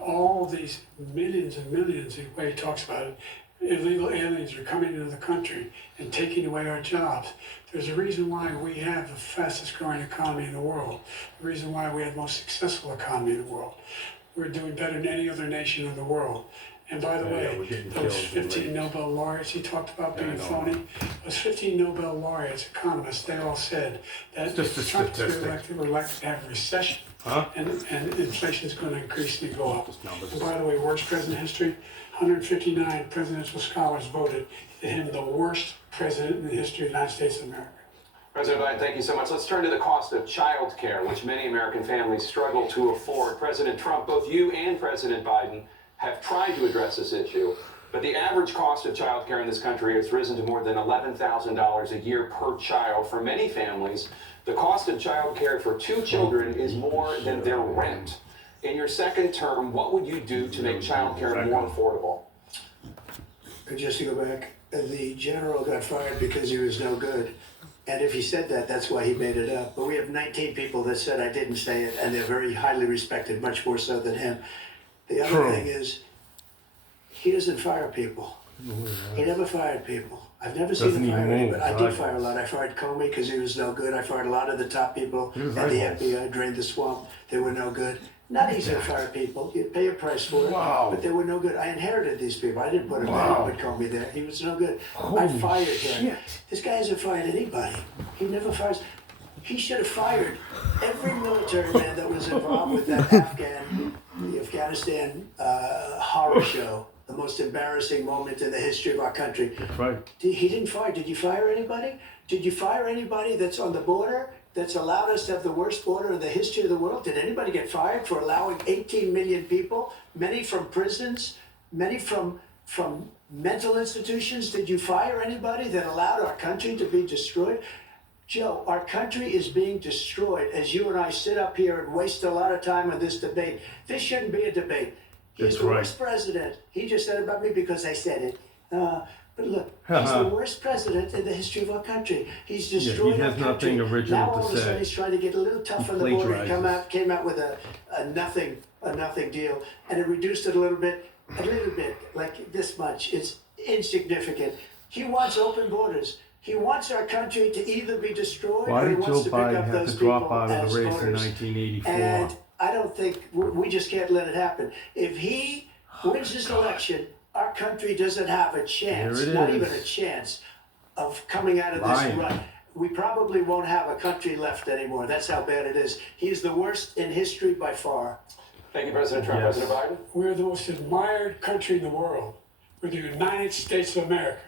all these millions and millions, the way he talks about it, illegal aliens are coming into the country and taking away our jobs. There's a reason why we have the fastest growing economy in the world. The reason why we have the most successful economy in the world. We're doing better than any other nation in the world. And by the way, those 15 Nobel laureates he talked about being phony, those 15 Nobel laureates, economists, they all said that Just a if Trump gets statistic. elected, we're likely to have a recession. And inflation is going to increasingly go up. And by the way, worst president in history, 159 presidential scholars voted him the worst president in the history of the United States of America. President Biden, thank you so much. Let's turn to the cost of child care, which many American families struggle to afford. President Trump, both you and President Biden have tried to address this issue, but the average cost of child care in this country has risen to more than $11,000 a year per child. For many families, the cost of child care for 2 children is more than their rent. In your second term, what would you do to make child care more affordable? Just to go back, the general got fired because he was no good. And if he said that, that's why he made it up. But we have 19 people that said I didn't say it, and they're very highly respected, much more so than him. The other thing is, he doesn't fire people. He never fired people. I've never seen him fire anybody. I did fire a lot. I fired Comey because he was no good. I fired a lot of the top people at the FBI, drained the swamp. They were no good. Not easy to fire people. You pay a price for it, but they were no good. I inherited these people. I didn't put him there. I put Comey there. He was no good. I fired him. This guy hasn't fired anybody. He never fires. He should have fired every military man that was involved with that the Afghanistan horror show, the most embarrassing moment in the history of our country. Right. He didn't fire. Did you fire anybody? Did you fire anybody that's on the border that's allowed us to have the worst border in the history of the world? Did anybody get fired for allowing 18 million people, many from prisons, many from mental institutions? Did you fire anybody that allowed our country to be destroyed? Joe, our country is being destroyed as you and I sit up here and waste a lot of time on this debate. This shouldn't be a debate. He's the worst president. He just said it about me because I said it. But look, he's the worst president in the history of our country. He's destroyed our country. Nothing original now all to of a say. sudden he's trying to get a little tough on the border. He came out with a nothing deal, and it reduced it a little bit, like this much. It's insignificant. He wants open borders. He wants our country to either be destroyed Why or he did wants Joe to pick Biden up have those to drop people out of as the race in voters. 1984? And I don't think we just can't let it happen. If he wins this election, our country doesn't have a chance, Here it not is. even a chance, of coming out of this rut. We probably won't have a country left anymore. That's how bad it is. He's the worst in history by far. Thank you, President Trump. Yes. President Biden? We're the most admired country in the world. We're the United States of America.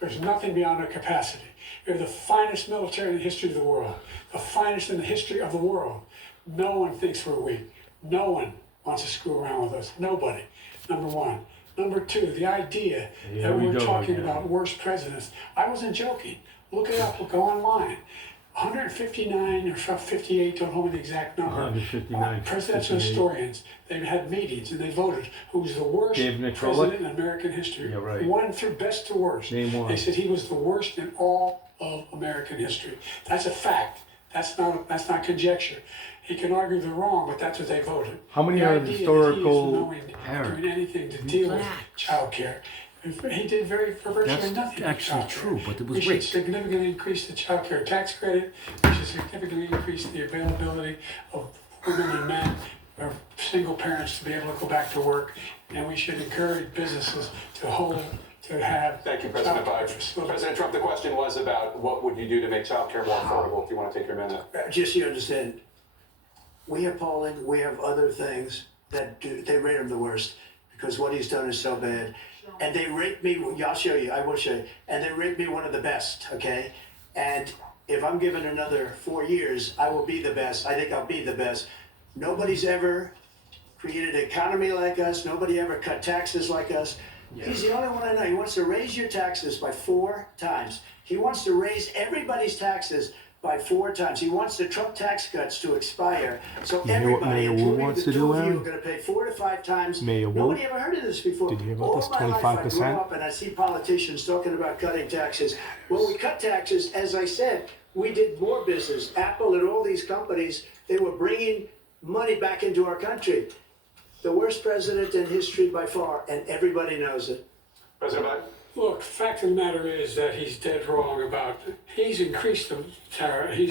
There's nothing beyond our capacity. We have the finest military in the history of the world, the finest in the history of the world. No one thinks we're weak. No one wants to screw around with us. Nobody. Number one. Number two, the idea that we're talking about worst presidents. I wasn't joking. Look it up. Go online. 159 or 58, don't hold me the exact number. 159. Presidential historians, they've had meetings and they voted who's the worst president in American history. Yeah, right. One through best to worst. Name one. They said he was the worst in all of American history. That's a fact. That's not conjecture. He can argue they're wrong, but that's what they voted. How many The are idea that he is historical doing anything to deal with child care. He did virtually That's nothing. actually true, but it was We should rigged. significantly increase the child care tax credit. We should significantly increase the availability of women and men or single parents to be able to go back to work. And we should encourage businesses to have. Thank you, President child care Biden. facilities. President Trump, the question was about what would you do to make child care more affordable, if you want to take your minute. Just so you understand, we have polling, we have other things that they rate him the worst because what he's done is so bad. And they rate me, I'll show you, I will show you, and they rate me one of the best, okay? And if I'm given another 4 years, I will be the best. I think I'll be the best. Nobody's ever created an economy like us. Nobody ever cut taxes like us. He's the only one I know. He wants to raise your taxes by 4 times. He wants to raise everybody's taxes by 4 times. He wants the Trump tax cuts to expire. So You hear what everybody, Mayor Wu including wants the to two do, of you, Aaron? are going to pay 4 to 5 times. Mayor Wu? Nobody ever heard of this before. Did you hear about All this my life, I grew 25%? up and I see politicians talking about cutting taxes. When we cut taxes, as I said, we did more business. Apple and all these companies, they were bringing money back into our country. The worst president in history by far, and everybody knows it. President Biden? Look, fact of the matter is that he's dead wrong about, he's increased the tariff, he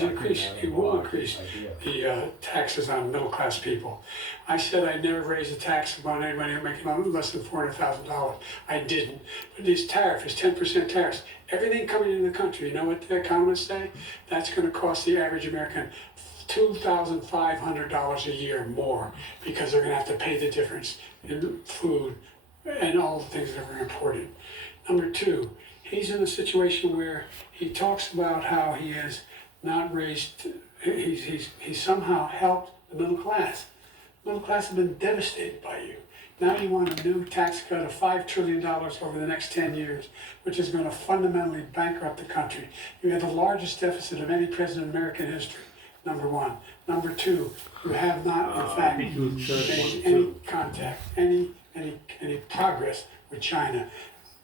will increase the taxes on middle-class people. I said I'd never raise a tax on anybody making less than $400,000. I didn't. But this tariff is 10% tariffs. Everything coming into the country, you know what the economists say? That's going to cost the average American $2,500 a year more, because they're going to have to pay the difference in food and all the things that are imported. Number two, he's in a situation where he talks about how he has not raised, he's somehow helped the middle class. The middle class have been devastated by you. Now you want a new tax cut of $5 trillion over the next 10 years, which is going to fundamentally bankrupt the country. You have the largest deficit of any president in American history, number one. Number two, you have not, in fact, made any contact, any progress with China.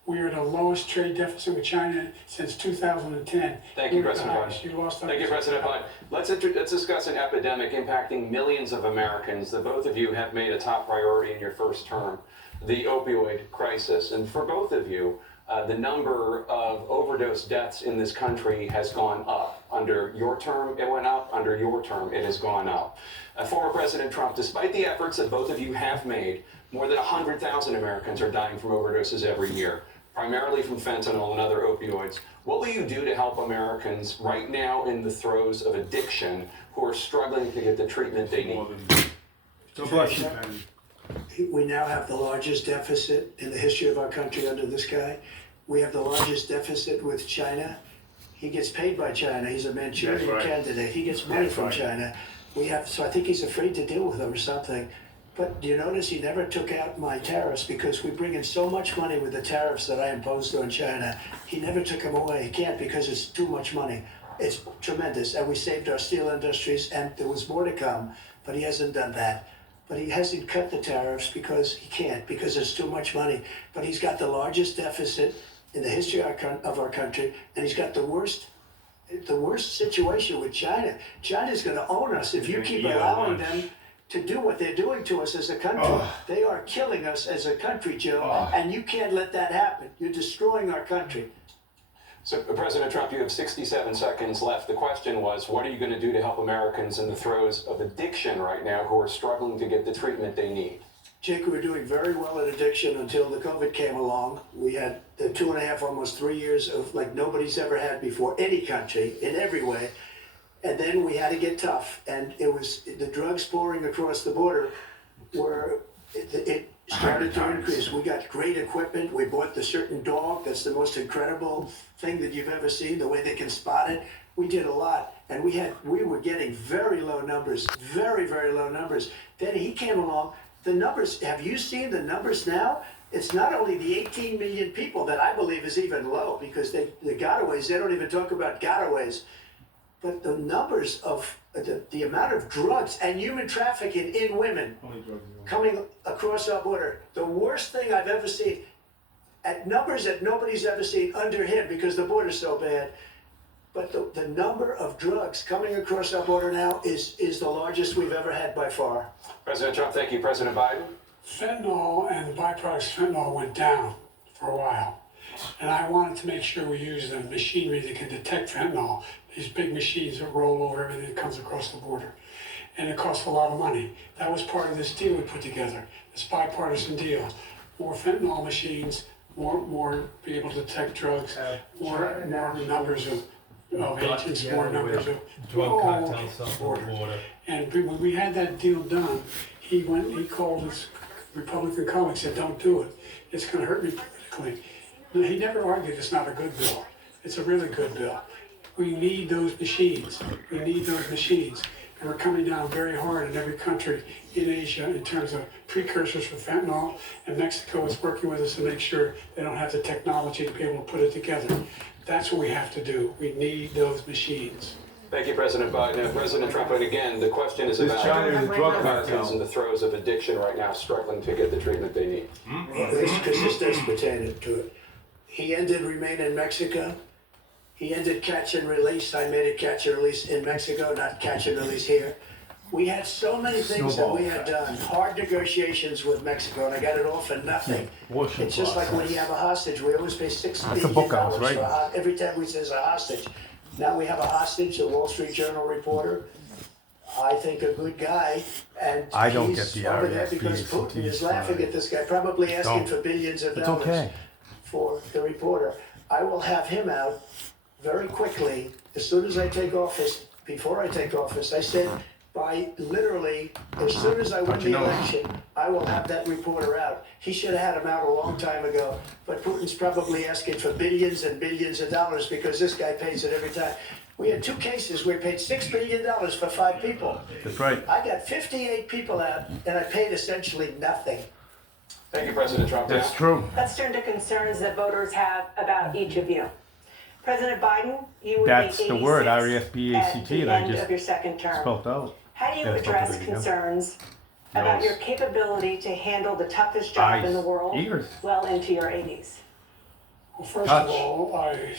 We are the lowest trade deficit with China since 2010. Thank you, President Biden. You lost Thank you, President Biden. Let's discuss an epidemic impacting millions of Americans that both of you have made a top priority in your first term, the opioid crisis. And for both of you, the number of overdose deaths in this country has gone up. Under your term, it went up. Under your term, it has gone up. Former President Trump, despite the efforts that both of you have made, more than 100,000 Americans are dying from overdoses every year, primarily from fentanyl and other opioids. What will you do to help Americans right now in the throes of addiction who are struggling to get the treatment they need? God bless you. We now have the largest deficit in the history of our country under this guy. We have the largest deficit with China. He gets paid by China. He's a Manchurian candidate. He gets money from China. So I think he's afraid to deal with them or something. But do you notice he never took out my tariffs, because we bring in so much money with the tariffs that I imposed on China. He never took them away. He can't, because it's too much money. It's tremendous. And we saved our steel industries, and there was more to come, but he hasn't done that. But he hasn't cut the tariffs because he can't, because there's too much money. But he's got the largest deficit in the history of our country, and he's got the worst situation with China. China's going to own us if you keep allowing them to do what they're doing to us as a country. They are killing us as a country, Joe, and you can't let that happen. You're destroying our country. So, President Trump, you have 67 seconds left. The question was, what are you going to do to help Americans in the throes of addiction right now who are struggling to get the treatment they need? Jake, we were doing very well in addiction until the COVID came along. We had the 2.5, almost 3 years of like nobody's ever had before, any country, in every way. And then we had to get tough, and it was the drugs pouring across the border it started to increase. We got great equipment. We bought the certain dog that's the most incredible thing that you've ever seen, the way they can spot it. We did a lot, and we were getting very low numbers, very, very low numbers. Then he came along. The numbers, have you seen the numbers now? It's not only the 18 million people that I believe is even low, because the gotaways, they don't even talk about gotaways. But the numbers of the amount of drugs and human trafficking in women coming across our border, the worst thing I've ever seen, at numbers that nobody's ever seen under him, because the border's so bad. But the number of drugs coming across our border now is the largest we've ever had by far. President Trump, thank you. President Biden? Fentanyl and the byproducts of fentanyl went down for a while. And I wanted to make sure we use the machinery that can detect fentanyl. These big machines that roll over everything that comes across the border. And it costs a lot of money. That was part of this deal we put together, this bipartisan deal. More fentanyl machines, more be able to detect drugs, more numbers of agents, more numbers of drug cartels south of the border. And when we had that deal done, he called his Republican colleagues and said, don't do it. It's going to hurt me politically. And he never argued it's not a good bill. It's a really good bill. We need those machines. We need those machines. And we're coming down very hard in every country in Asia in terms of precursors for fentanyl. And Mexico is working with us to make sure they don't have the technology to be able to put it together. That's what we have to do. We need those machines. Thank you, President Biden. President Trump, and again, the question is about China is a drug Americans cartel. in the throes of addiction right now, struggling to get the treatment they need. Because this does pertain to it. He ended remain in Mexico. He ended catch and release. I made it catch and release in Mexico, not catch and release here. We had so many things that we had done, hard negotiations with Mexico, and I got it all for nothing. It's just like when you have a hostage, we always pay $6 billion for every time we say a hostage. Now we have a hostage, a Wall Street Journal reporter. I think a good guy, and I don't he's get the over there RESP because Putin is laughing fine. at this guy, probably asking Don't. for billions of It's dollars okay. for the reporter. I will have him out very quickly as soon as I take office. Before I take office, I said by literally as soon as I win the election, I will have that reporter out. He should have had him out a long time ago, but Putin's probably asking for billions and billions of dollars because this guy pays it every time. We had 2 cases where we paid $6 billion for 5 people. That's right. I got 58 people out, and I paid essentially nothing. Thank you, President Trump. That's true. Let's turn to concerns that voters have about each of you. President Biden, you would That's be the word, 86 R-E-S-P-A-C-T, at the that I end just of your second term. spelled out. How do you Yeah, it's not address the beginning. concerns about your capability to handle the toughest job in the world Ears. well into your 80s? Well, first Touch. of all, I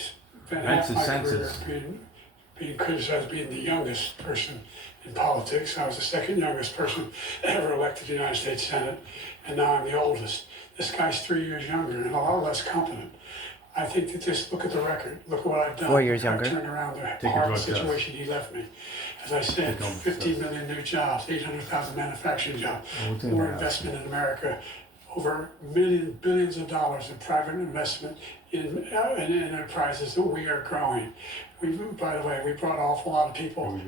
spent half Senses, my career senses. being criticized as being the youngest person in politics. I was the second youngest person ever elected to the United States Senate, and now I'm the oldest. This guy's 3 years younger and a lot less competent. I think that just look at the record. Look at what I've done. 4 years I've younger. turned around the Take a hard drug test. situation he left me. As I said, 15 million new jobs, 800,000 manufacturing jobs, more investment in America, over billions of dollars in private investment in enterprises that we are growing. By the way, we brought an awful lot of people.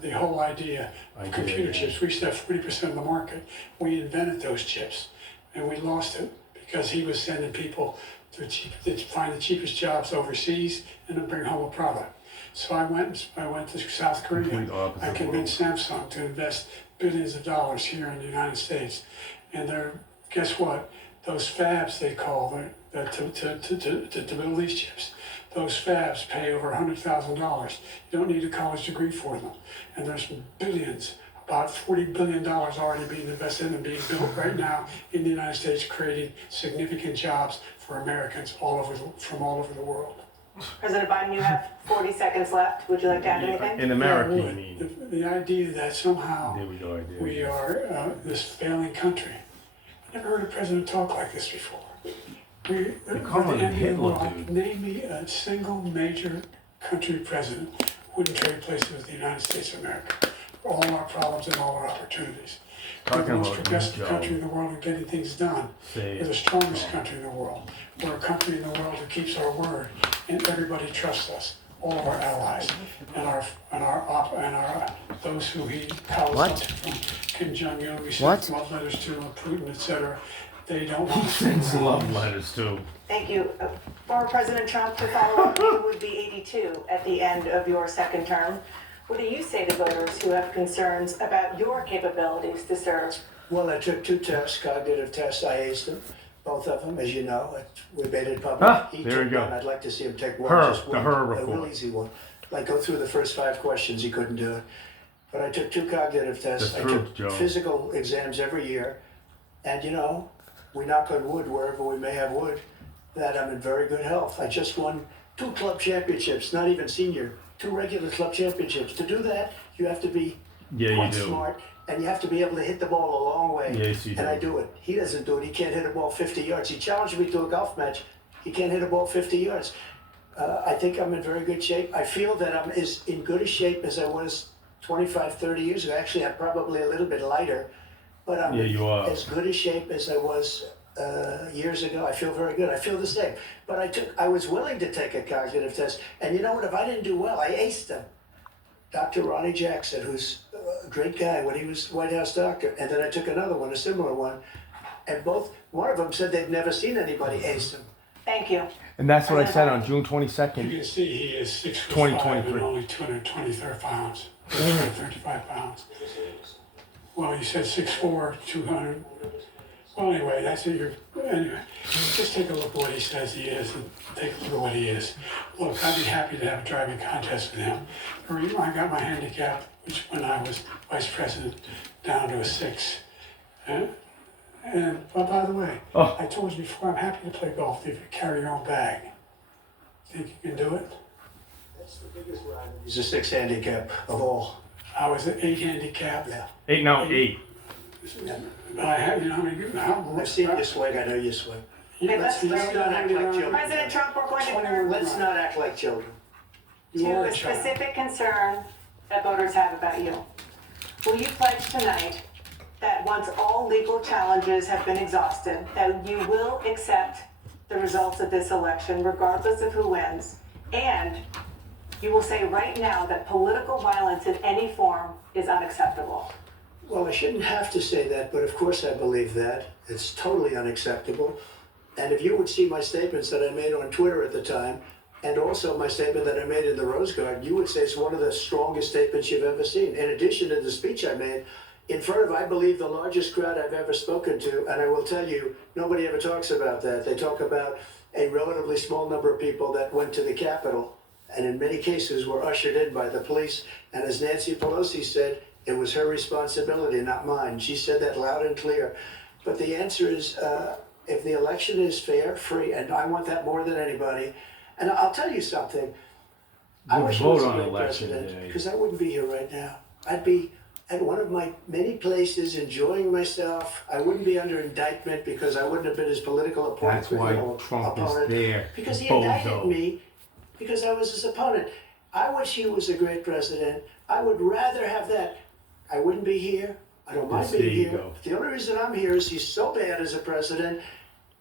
The whole idea of computer chips, we used to have 40% of the market. We invented those chips, and we lost it because he was sending people to find the cheapest jobs overseas and then bring home a product. So I went to South Korea. I convinced Samsung to invest billions of dollars here in the United States, and guess what? Those fabs they call to build these chips. Those fabs pay over $100,000. You don't need a college degree for them, and there's billions. About $40 billion already being invested and being built right now in the United States, creating significant jobs for Americans from all over the world. President Biden, you have 40 seconds left. Would you like to add anything? In America, you mean. The idea that somehow There we go. we are this failing country. I've never heard a president talk like this before. We're calling him Hitler, dude. Name me a single major country president who wouldn't trade places with the United States of America. For all our problems and all our opportunities. We're the most progressive country in the world in getting things done. We're the strongest country in the world. We're a country in the world that keeps our word, and everybody trusts us. All of our allies and those who he calls What? from Kim Jong Un. We What? sent love letters to Putin, etc. They don't want Sends love letters too. Thank you. Former President Trump, to follow up, you would be 82 at the end of your second term. What do you say to voters who have concerns about your capabilities to serve? Well, I took 2 tests, cognitive tests. I aced them, both of them, as you know. We made it public. Ah, He there took we go. one. I'd like to see him take one. Her, just the one, her a report. real easy one. Like go through the first 5 questions. He couldn't do it. But I took 2 cognitive tests. The I truth, took Joe. physical exams every year. And we knock on wood wherever we may have wood, that I'm in very good health. I just won 2 club championships, not even senior, 2 regular club championships. To do that, you have to be quite smart, and you have to be able to hit the ball a long way. Yes, you do. And I do it. He doesn't do it. He can't hit a ball 50 yards. He challenged me to a golf match. He can't hit a ball 50 yards. I think I'm in very good shape. I feel that I'm as in good a shape as I was 25, 30 years ago. Actually, I'm probably a little bit lighter, but I'm you are. as good a shape as I was years ago. I feel very good. I feel the same. But I was willing to take a cognitive test. And you know what? If I didn't do well, I aced them. Dr. Ronnie Jackson, who's a great guy when he was White House doctor. And then I took another one, a similar one. And one of them said they'd never seen anybody ace them. Thank you. And that's what I said on June You 22nd. can see he is 6'5" 2023. and only 223 pounds. 35 pounds. Well, you said 6'4", 200. Well, anyway, that's it. Anyway, just take a look at what he says he is and take a look at what he is. Look, I'd be happy to have a driving contest with him. I got my handicap, which when I was vice president, down to a 6. But by the way, I told you before, I'm happy to play golf if you carry your own bag. Think you can do it? That's the biggest rival. He's a 6 handicap of all. I was an 8 handicap. Yeah. 8 now, 8. I have, you know, I've seen you swing. I know you swing. Okay, Let's not act like children. President Trump, we're going to turn Let's not act like children. to a specific concern that voters have about you. Will you pledge tonight that once all legal challenges have been exhausted, that you will accept the results of this election, regardless of who wins, and you will say right now that political violence in any form is unacceptable? Well, I shouldn't have to say that, but of course I believe that. It's totally unacceptable. And if you would see my statements that I made on Twitter at the time, and also my statement that I made in the Rose Garden, you would say it's one of the strongest statements you've ever seen. In addition to the speech I made, in front of, I believe, the largest crowd I've ever spoken to, and I will tell you, nobody ever talks about that. They talk about a relatively small number of people that went to the Capitol, and in many cases were ushered in by the police. And as Nancy Pelosi said, it was her responsibility, not mine. She said that loud and clear. But the answer is, if the election is fair, free, and I want that more than anybody. And I'll tell you something. I wish I was a great president, because I wouldn't be here right now. I'd be at one of my many places enjoying myself. I wouldn't be under indictment because I wouldn't have been his political opponent. That's why Trump is there. Because he indicted me because I was his opponent. I wish he was a great president. I would rather have that. I wouldn't be here. I don't mind being here. The only reason I'm here is he's so bad as a president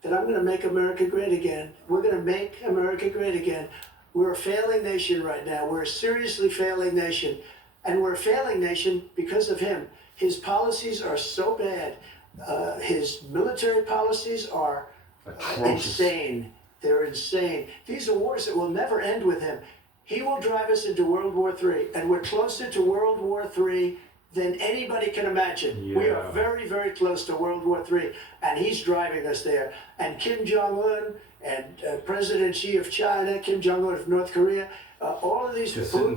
that I'm going to make America great again. We're going to make America great again. We're a failing nation right now. We're a seriously failing nation. And we're a failing nation because of him. His policies are so bad. His military policies are insane. They're insane. These are wars that will never end with him. He will drive us into World War III. And we're closer to World War III than anybody can imagine. Yeah. We are very, very close to World War III, and he's driving us there. And Kim Jong-un and President Xi of China, Kim Jong-un of North Korea, all of these people,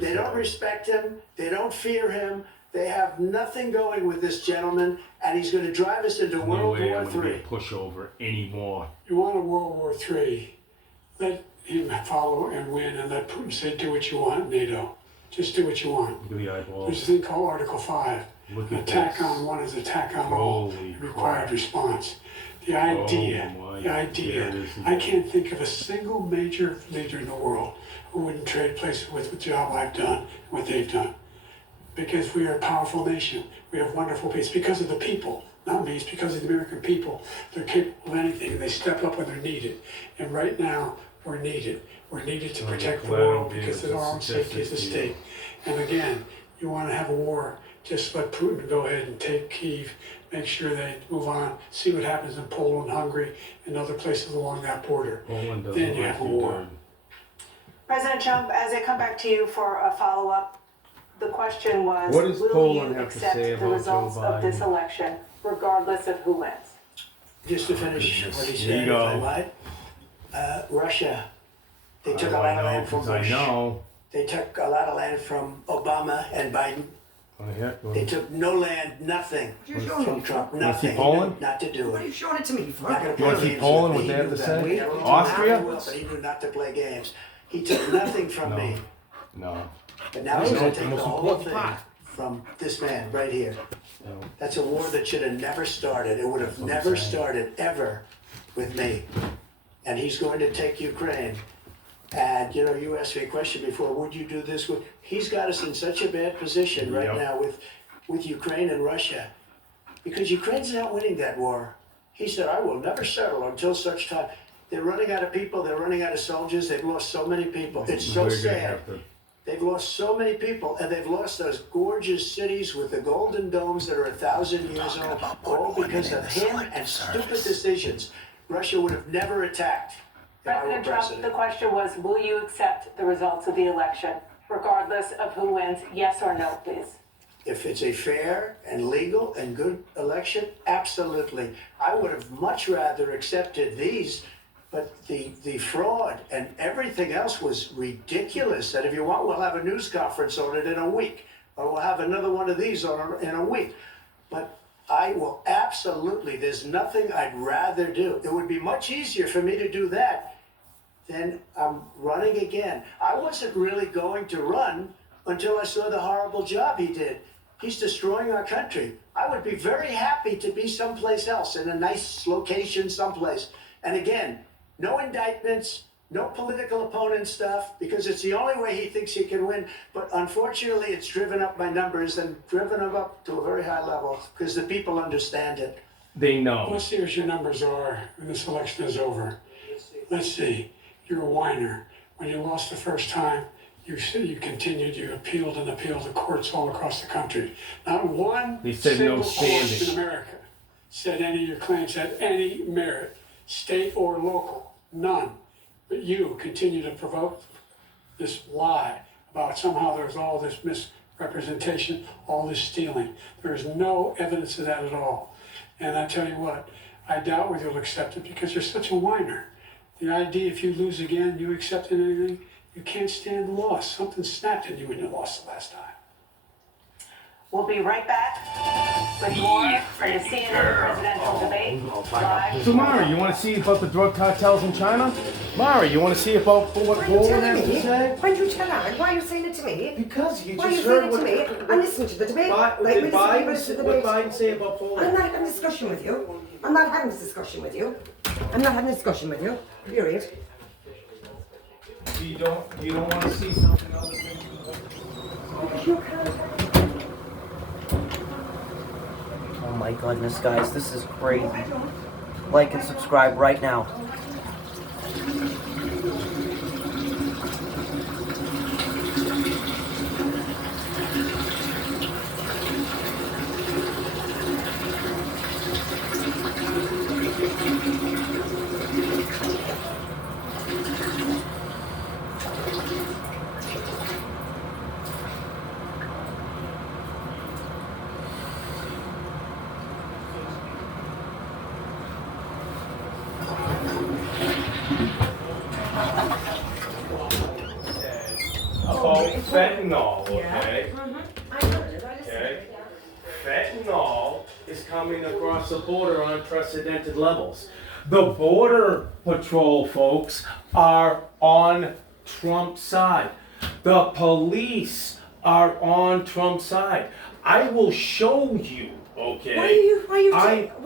they don't respect him, they don't fear him, they have nothing going with this gentleman, and he's going to drive us into World War III. Pushover anymore. You want a World War III, let him follow and win, and let Putin say, do what you want, NATO. Just do what you want. There's a thing called Article 5. Attack on one is attack on all. Required response. The idea, I can't think of a single major leader in the world who wouldn't trade places with the job I've done, what they've done. Because we are a powerful nation. We have wonderful peace. Because of the people, not me, it's because of the American people. They're capable of anything, and they step up when they're needed. And right now, we're needed. We're needed to protect the world because of our own safety as a state. And again, you want to have a war, just let Putin go ahead and take Kyiv, make sure they move on, see what happens in Poland, Hungary, and other places along that border. Then you have a war. President Trump, as I come back to you for a follow-up, the question was, what does will Poland you have to accept say the about results Joe of this Biden? election, regardless of who wins? Just to finish what he said, There if you I might, Russia, they took a lot of land from Bush. They took a lot of land from Obama and Biden. They took no land, nothing from Trump, nothing. Poland? Not to do What are you it. showing it to me for? Not gonna You want to play see games Poland, with what me. they have to He knew say? that. He Austria? knew but he knew not to play games. He took nothing from me. No. But now he's going to take the whole thing from this man right here. That's a war that should have never started. It would have never started ever with me. And he's going to take Ukraine. And you know, you asked me a question before, would you do this? He's got us in such a bad position right now with Ukraine and Russia. Because Ukraine's not winning that war. He said, I will never settle until such time. They're running out of people, they're running out of soldiers, they've lost so many people. It's so sad. They've lost so many people, and they've lost those gorgeous cities with the golden domes that are 1,000 years old, all because of him and stupid decisions. Russia would have never attacked if I were President Trump, president. the question was, will you accept the results of the election, Regardless of who wins, yes or no, please. If it's a fair and legal and good election, absolutely. I would have much rather accepted these, but the fraud and everything else was ridiculous. And if you want, we'll have a news conference on it in a week, or we'll have another one of these in a week. But I will absolutely, there's nothing I'd rather do. It would be much easier for me to do that than running again. I wasn't really going to run until I saw the horrible job he did. He's destroying our country. I would be very happy to be someplace else, in a nice location someplace. And again, no indictments, no political opponent stuff, because it's the only way he thinks he can win. But unfortunately, it's driven up my numbers and driven them up to a very high level, because the people understand it. They know. Let's see what your numbers are when this election is over. Let's see. You're a whiner. When you lost the first time, you said you continued, you appealed and appealed to courts all across the country. Not one He said single no court standing. in America said any of your claims had any merit, state or local. None. But you continue to provoke this lie about somehow there's all this misrepresentation, all this stealing. There is no evidence of that at all. And I tell you what, I doubt whether you'll accept it because you're such a whiner. The idea if you lose again, you accept anything, you can't stand the loss. Something snapped in you when you lost the last time. We'll be right back with more from the CNN presidential debate live. So, Mari, you want to see about the drug cartels in China? Mari, you want to see about what Why are you Goldman has telling to me? say? Why are you telling me? Why are you saying it to me? Because you Why are you just saying heard it what, to me? I'm listening to the debate. what Like, did listen to Biden, the what debate. Biden say about Poland? I'm not having a discussion with you. I'm not having this discussion with you. I'm not having a discussion with you. Period. You don't want to see something else? You can't. Oh my goodness, guys, this is crazy. Like and subscribe right now. About fentanyl, okay? I heard it. I listened. Okay. Fentanyl is coming across the border on unprecedented levels. The Border Patrol folks are on Trump's side. The police are on Trump's side. I will show you, okay? Why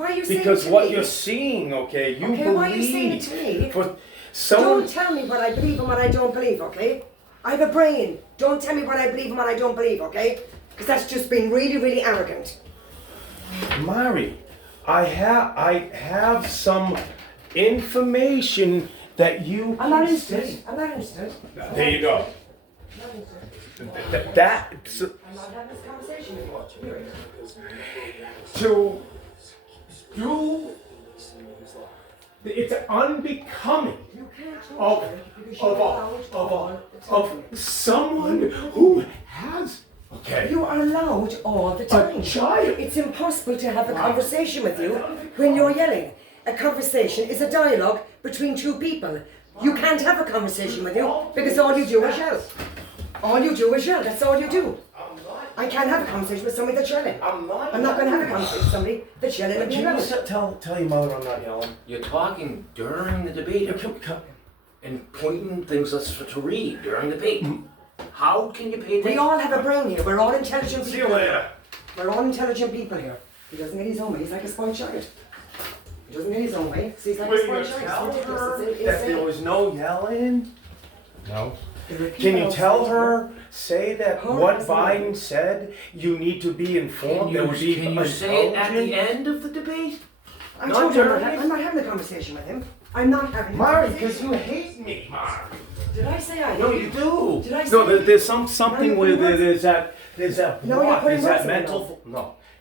are you saying Because it to what me? you're seeing, okay, you Okay, believe. why are you saying it to me? For someone, Don't tell me what I believe and what I don't believe, okay? I have a brain. Don't tell me what I believe and what I don't believe, okay? Because that's just being really, really arrogant. Mari, I have some information that you. I'm not can interested. say. I'm not interested. There you go. I'm not interested. That's I'm not having this conversation with you. Period. to do. It's unbecoming You can't talk of to me because you're allowed all the time. of someone who has. Okay. You are allowed all the time. child. It's impossible to have a conversation with you when you're yelling. A conversation is a dialogue between two people. You can't have a conversation with you because all you do is yell. All you do is yell. That's all you do. I can't have a conversation with somebody that's yelling. I'm not going to have a conversation with somebody that's yelling and being Can you loud. tell your mother I'm not yelling? You're talking during the debate and pointing things to read during the debate. How can you pay We attention? all have a brain here. We're all intelligent See you people. later. We're all intelligent people here. He doesn't get his own way. He's like a spoiled child. He doesn't get his own way. So he's like a Will spoiled you child. tell It's ridiculous. her It's that there insane. was no yelling? No. They repeat Can you what tell I'm saying her, say that Hold what on a second. Biden said, you need to be informed Can and be you say it at the intelligent? end of the debate? I Not told you during I'm not having a conversation with him. I'm not having a Mari, because conversation. you hate me, Mari. Did I say I No, hate you do. Did I say No, there's No, something you're where putting words- there's that No, you're block, putting there's that words in my mental.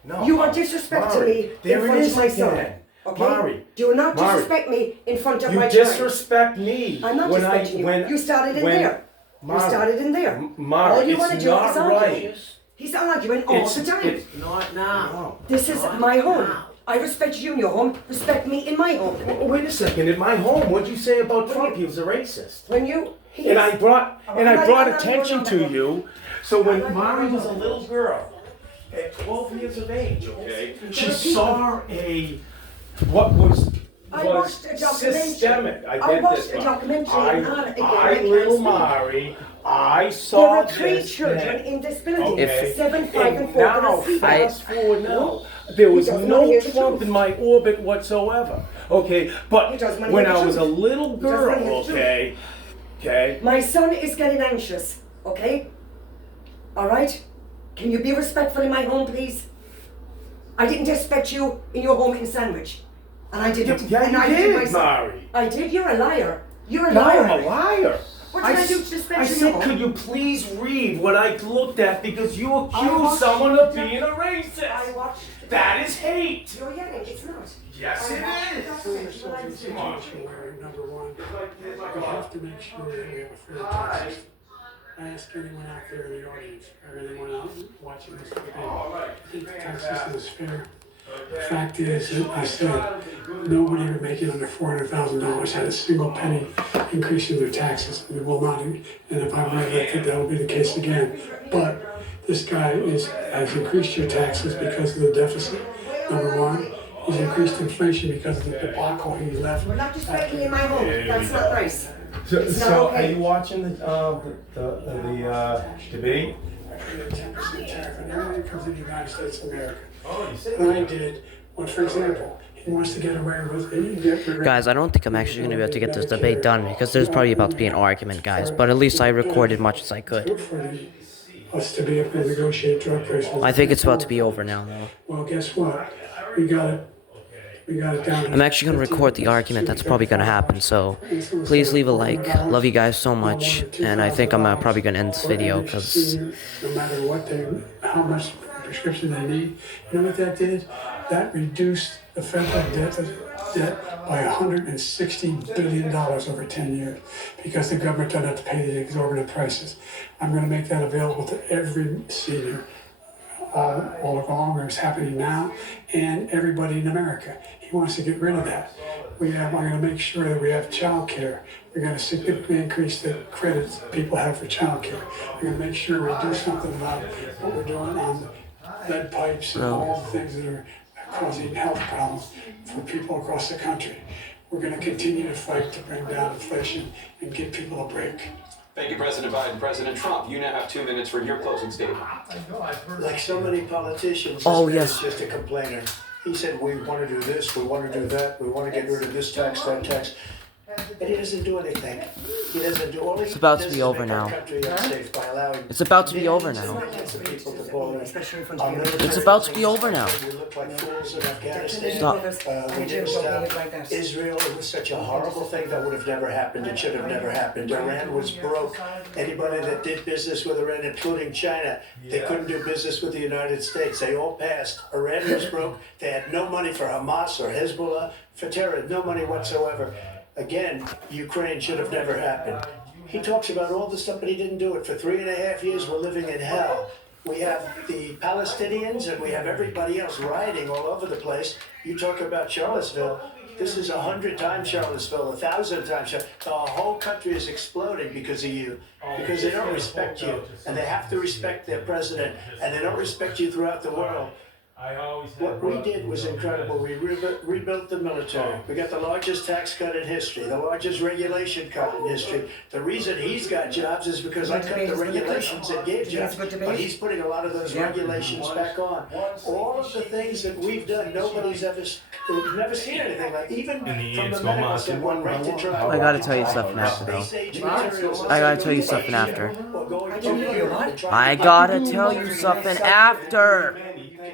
No. You are disrespecting Mari, me there in front it of is my son. again. Okay? Mari, Do not Mari, disrespect me in front of you my child. disrespect me. I'm not when disrespecting you. when, You started in when, there. You started in there. Mara, all you it's want to do not is argue. right. He's arguing all the time. Not now. This is my home. I respect you in your home. Respect me in my home. Wait a second. In my home, what'd you say about Trump? He was a racist. When you... And I brought I'm attention not to going you. So when Mari was a little girl, at 12 years of age, okay, she saw what was I watched a documentary. systemic. I watched a documentary I little Mari, I saw There are 3 this children thing. in this building. Okay. 7, 5, and 4. Now, fast forward now. There was doesn't no hear the Trump truth. in my orbit whatsoever. Okay, He but doesn't wanna when hear the I was a truth. little He doesn't wanna girl, hear the truth. okay, My son is getting anxious, okay? Alright? Can you be respectful in my home, please? I didn't expect you in your home in Sandwich. And I didn't. Yeah, and you I did, myself. Mari. I did? You're a liar. You're a No, liar. I'm a liar. What did I do to respect I you in said, your could home? you please read what I looked at because you I accused watched- someone of being a racist. I watched... That is hate. You're yelling. It's not. Yes, it is. Come on. Number one, we have to make sure that we have a fair tax system. I ask anyone out there in the audience, or anyone out watching this debate, I think the tax system is fair. The fact is, that I said, nobody making under $400,000 had a single penny increase in their taxes, and it will not, and if I'm elected, that will be the case again. But this guy has increased your taxes because of the deficit, number one. He's increased inflation because of the debacle he left. We're not disrespecting me in my home. That's not nice. It's not So, okay. are you watching the debate? 10% tariff on everything that comes into the United States of America. And I did, well, for example, he wants to get away with... Guys, I don't think I'm actually going to be able to get this debate done because there's probably about to be an argument, guys. But at least I recorded much as I could. For us to be able to negotiate drug prices. I think it's about to be over now, though. Well, guess what? We got it down. I'm actually going to record the argument that's probably going to happen, so please leave a like. Love you guys so much, and I think I'm probably going to end this video because... No matter what how much prescription they need, you know what that did? That reduced the federal debt by $160 billion over 10 years because the government doesn't have to pay the exorbitant prices. I'm going to make that available to every senior all along, where it's happening now, and everybody in America. He wants to get rid of that. I'm going to make sure that we have child care. We're going to significantly increase the credits people have for child care. We're going to make sure we do something about what we're doing on lead pipes and all the things that are causing health problems for people across the country. We're going to continue to fight to bring down inflation and give people a break. Thank you, President Biden. President Trump, you now have 2 minutes for your closing statement. Like so many politicians, Oh, this man yes. is just a complainer. He said, we want to do this, we want to do that, we want to get rid of this tax, that tax. But he doesn't do anything. He doesn't do all It's about to be over now. It's about to be over now. It's about to be over now. We look like fools in Afghanistan. Stop. We didn't stop Israel. It was such a horrible thing that would have never happened. It should have never happened. Iran was broke. Anybody that did business with Iran, including China, they couldn't do business with the United States. They all passed. Iran was broke. They had no money for Hamas or Hezbollah, for terror, no money whatsoever. Again, Ukraine should have never happened. He talks about all the stuff, but he didn't do it. For 3.5 years, we're living in hell. We have the Palestinians and we have everybody else rioting all over the place. You talk about Charlottesville. This is 100 times Charlottesville, 1,000 times Charlottesville. The whole country is exploding because of you, because they don't respect you, and they have to respect their president, and they don't respect you throughout the world. What we did was incredible. We rebuilt the military. We got the largest tax cut in history, the largest regulation cut in history. The reason he's got jobs is because I cut the regulations that gave jobs, but he's putting a lot of those regulations back on. All of the things that we've done, nobody's ever seen anything like. Even from the medical standpoint, right to try. I gotta tell you something after, though. I gotta tell you something after. I gotta tell you something after.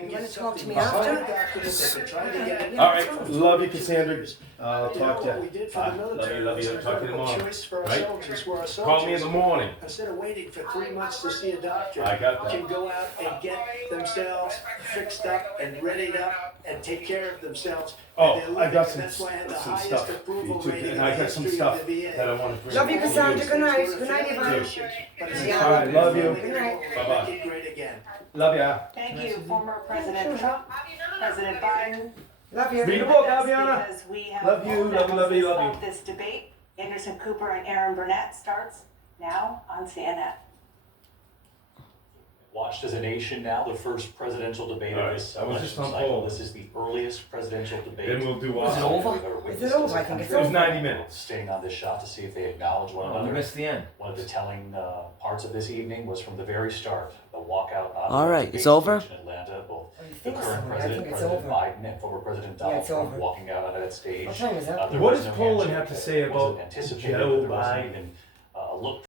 giving You you wanna talk to something me behind after? the documents. They've been trying to get it. All right, love you, Cassandra. I'll You know talk to what we did for the military love was you. an Talk to you incredible tomorrow. choice for our Right? soldiers, where our Call me in soldiers, the morning. instead of waiting for 3 months to see a doctor, I got that. can go out and get themselves fixed up and readied up and take care of themselves. Oh, And they're I got living, some, and that's why I had the some highest stuff. approval for you rating too. in And I the got some history stuff of the VA. that I want to bring. Love you, to Cassandra. Good night. We're a Good night, failing Yvonne. nation, but it's Yeah. not All right, love you. Good night. Bye-bye. Make it great again. Love ya. Thank you, former President Trump, President Biden. Love you. Read a book, That's Aviana. because we have Love you, full love you, love you, love analysis you. of this debate. Anderson Cooper and Aaron Burnett starts now on CNN. Watched as a nation now, the first presidential debate All of right, this I was election just on cycle. hold. This is the earliest presidential debate. Then we'll do Is it over? we've ever witnessed Is it over? as a I think it's It was over. 90 minutes. Staying on this shot to see if they acknowledge one Oh, we another. missed the end. One of the telling parts of this evening was from the very start, the walkout on All the right, debate it's over? stage in Atlanta. Both Oh, you the think so? current I president, think it's President over. Biden, and former President Donald it's Trump over. walking out onto that stage. What time is that? There What was does no Poland handshake. have to say It wasn't about anticipated, Joe but there wasn't Biden? even a look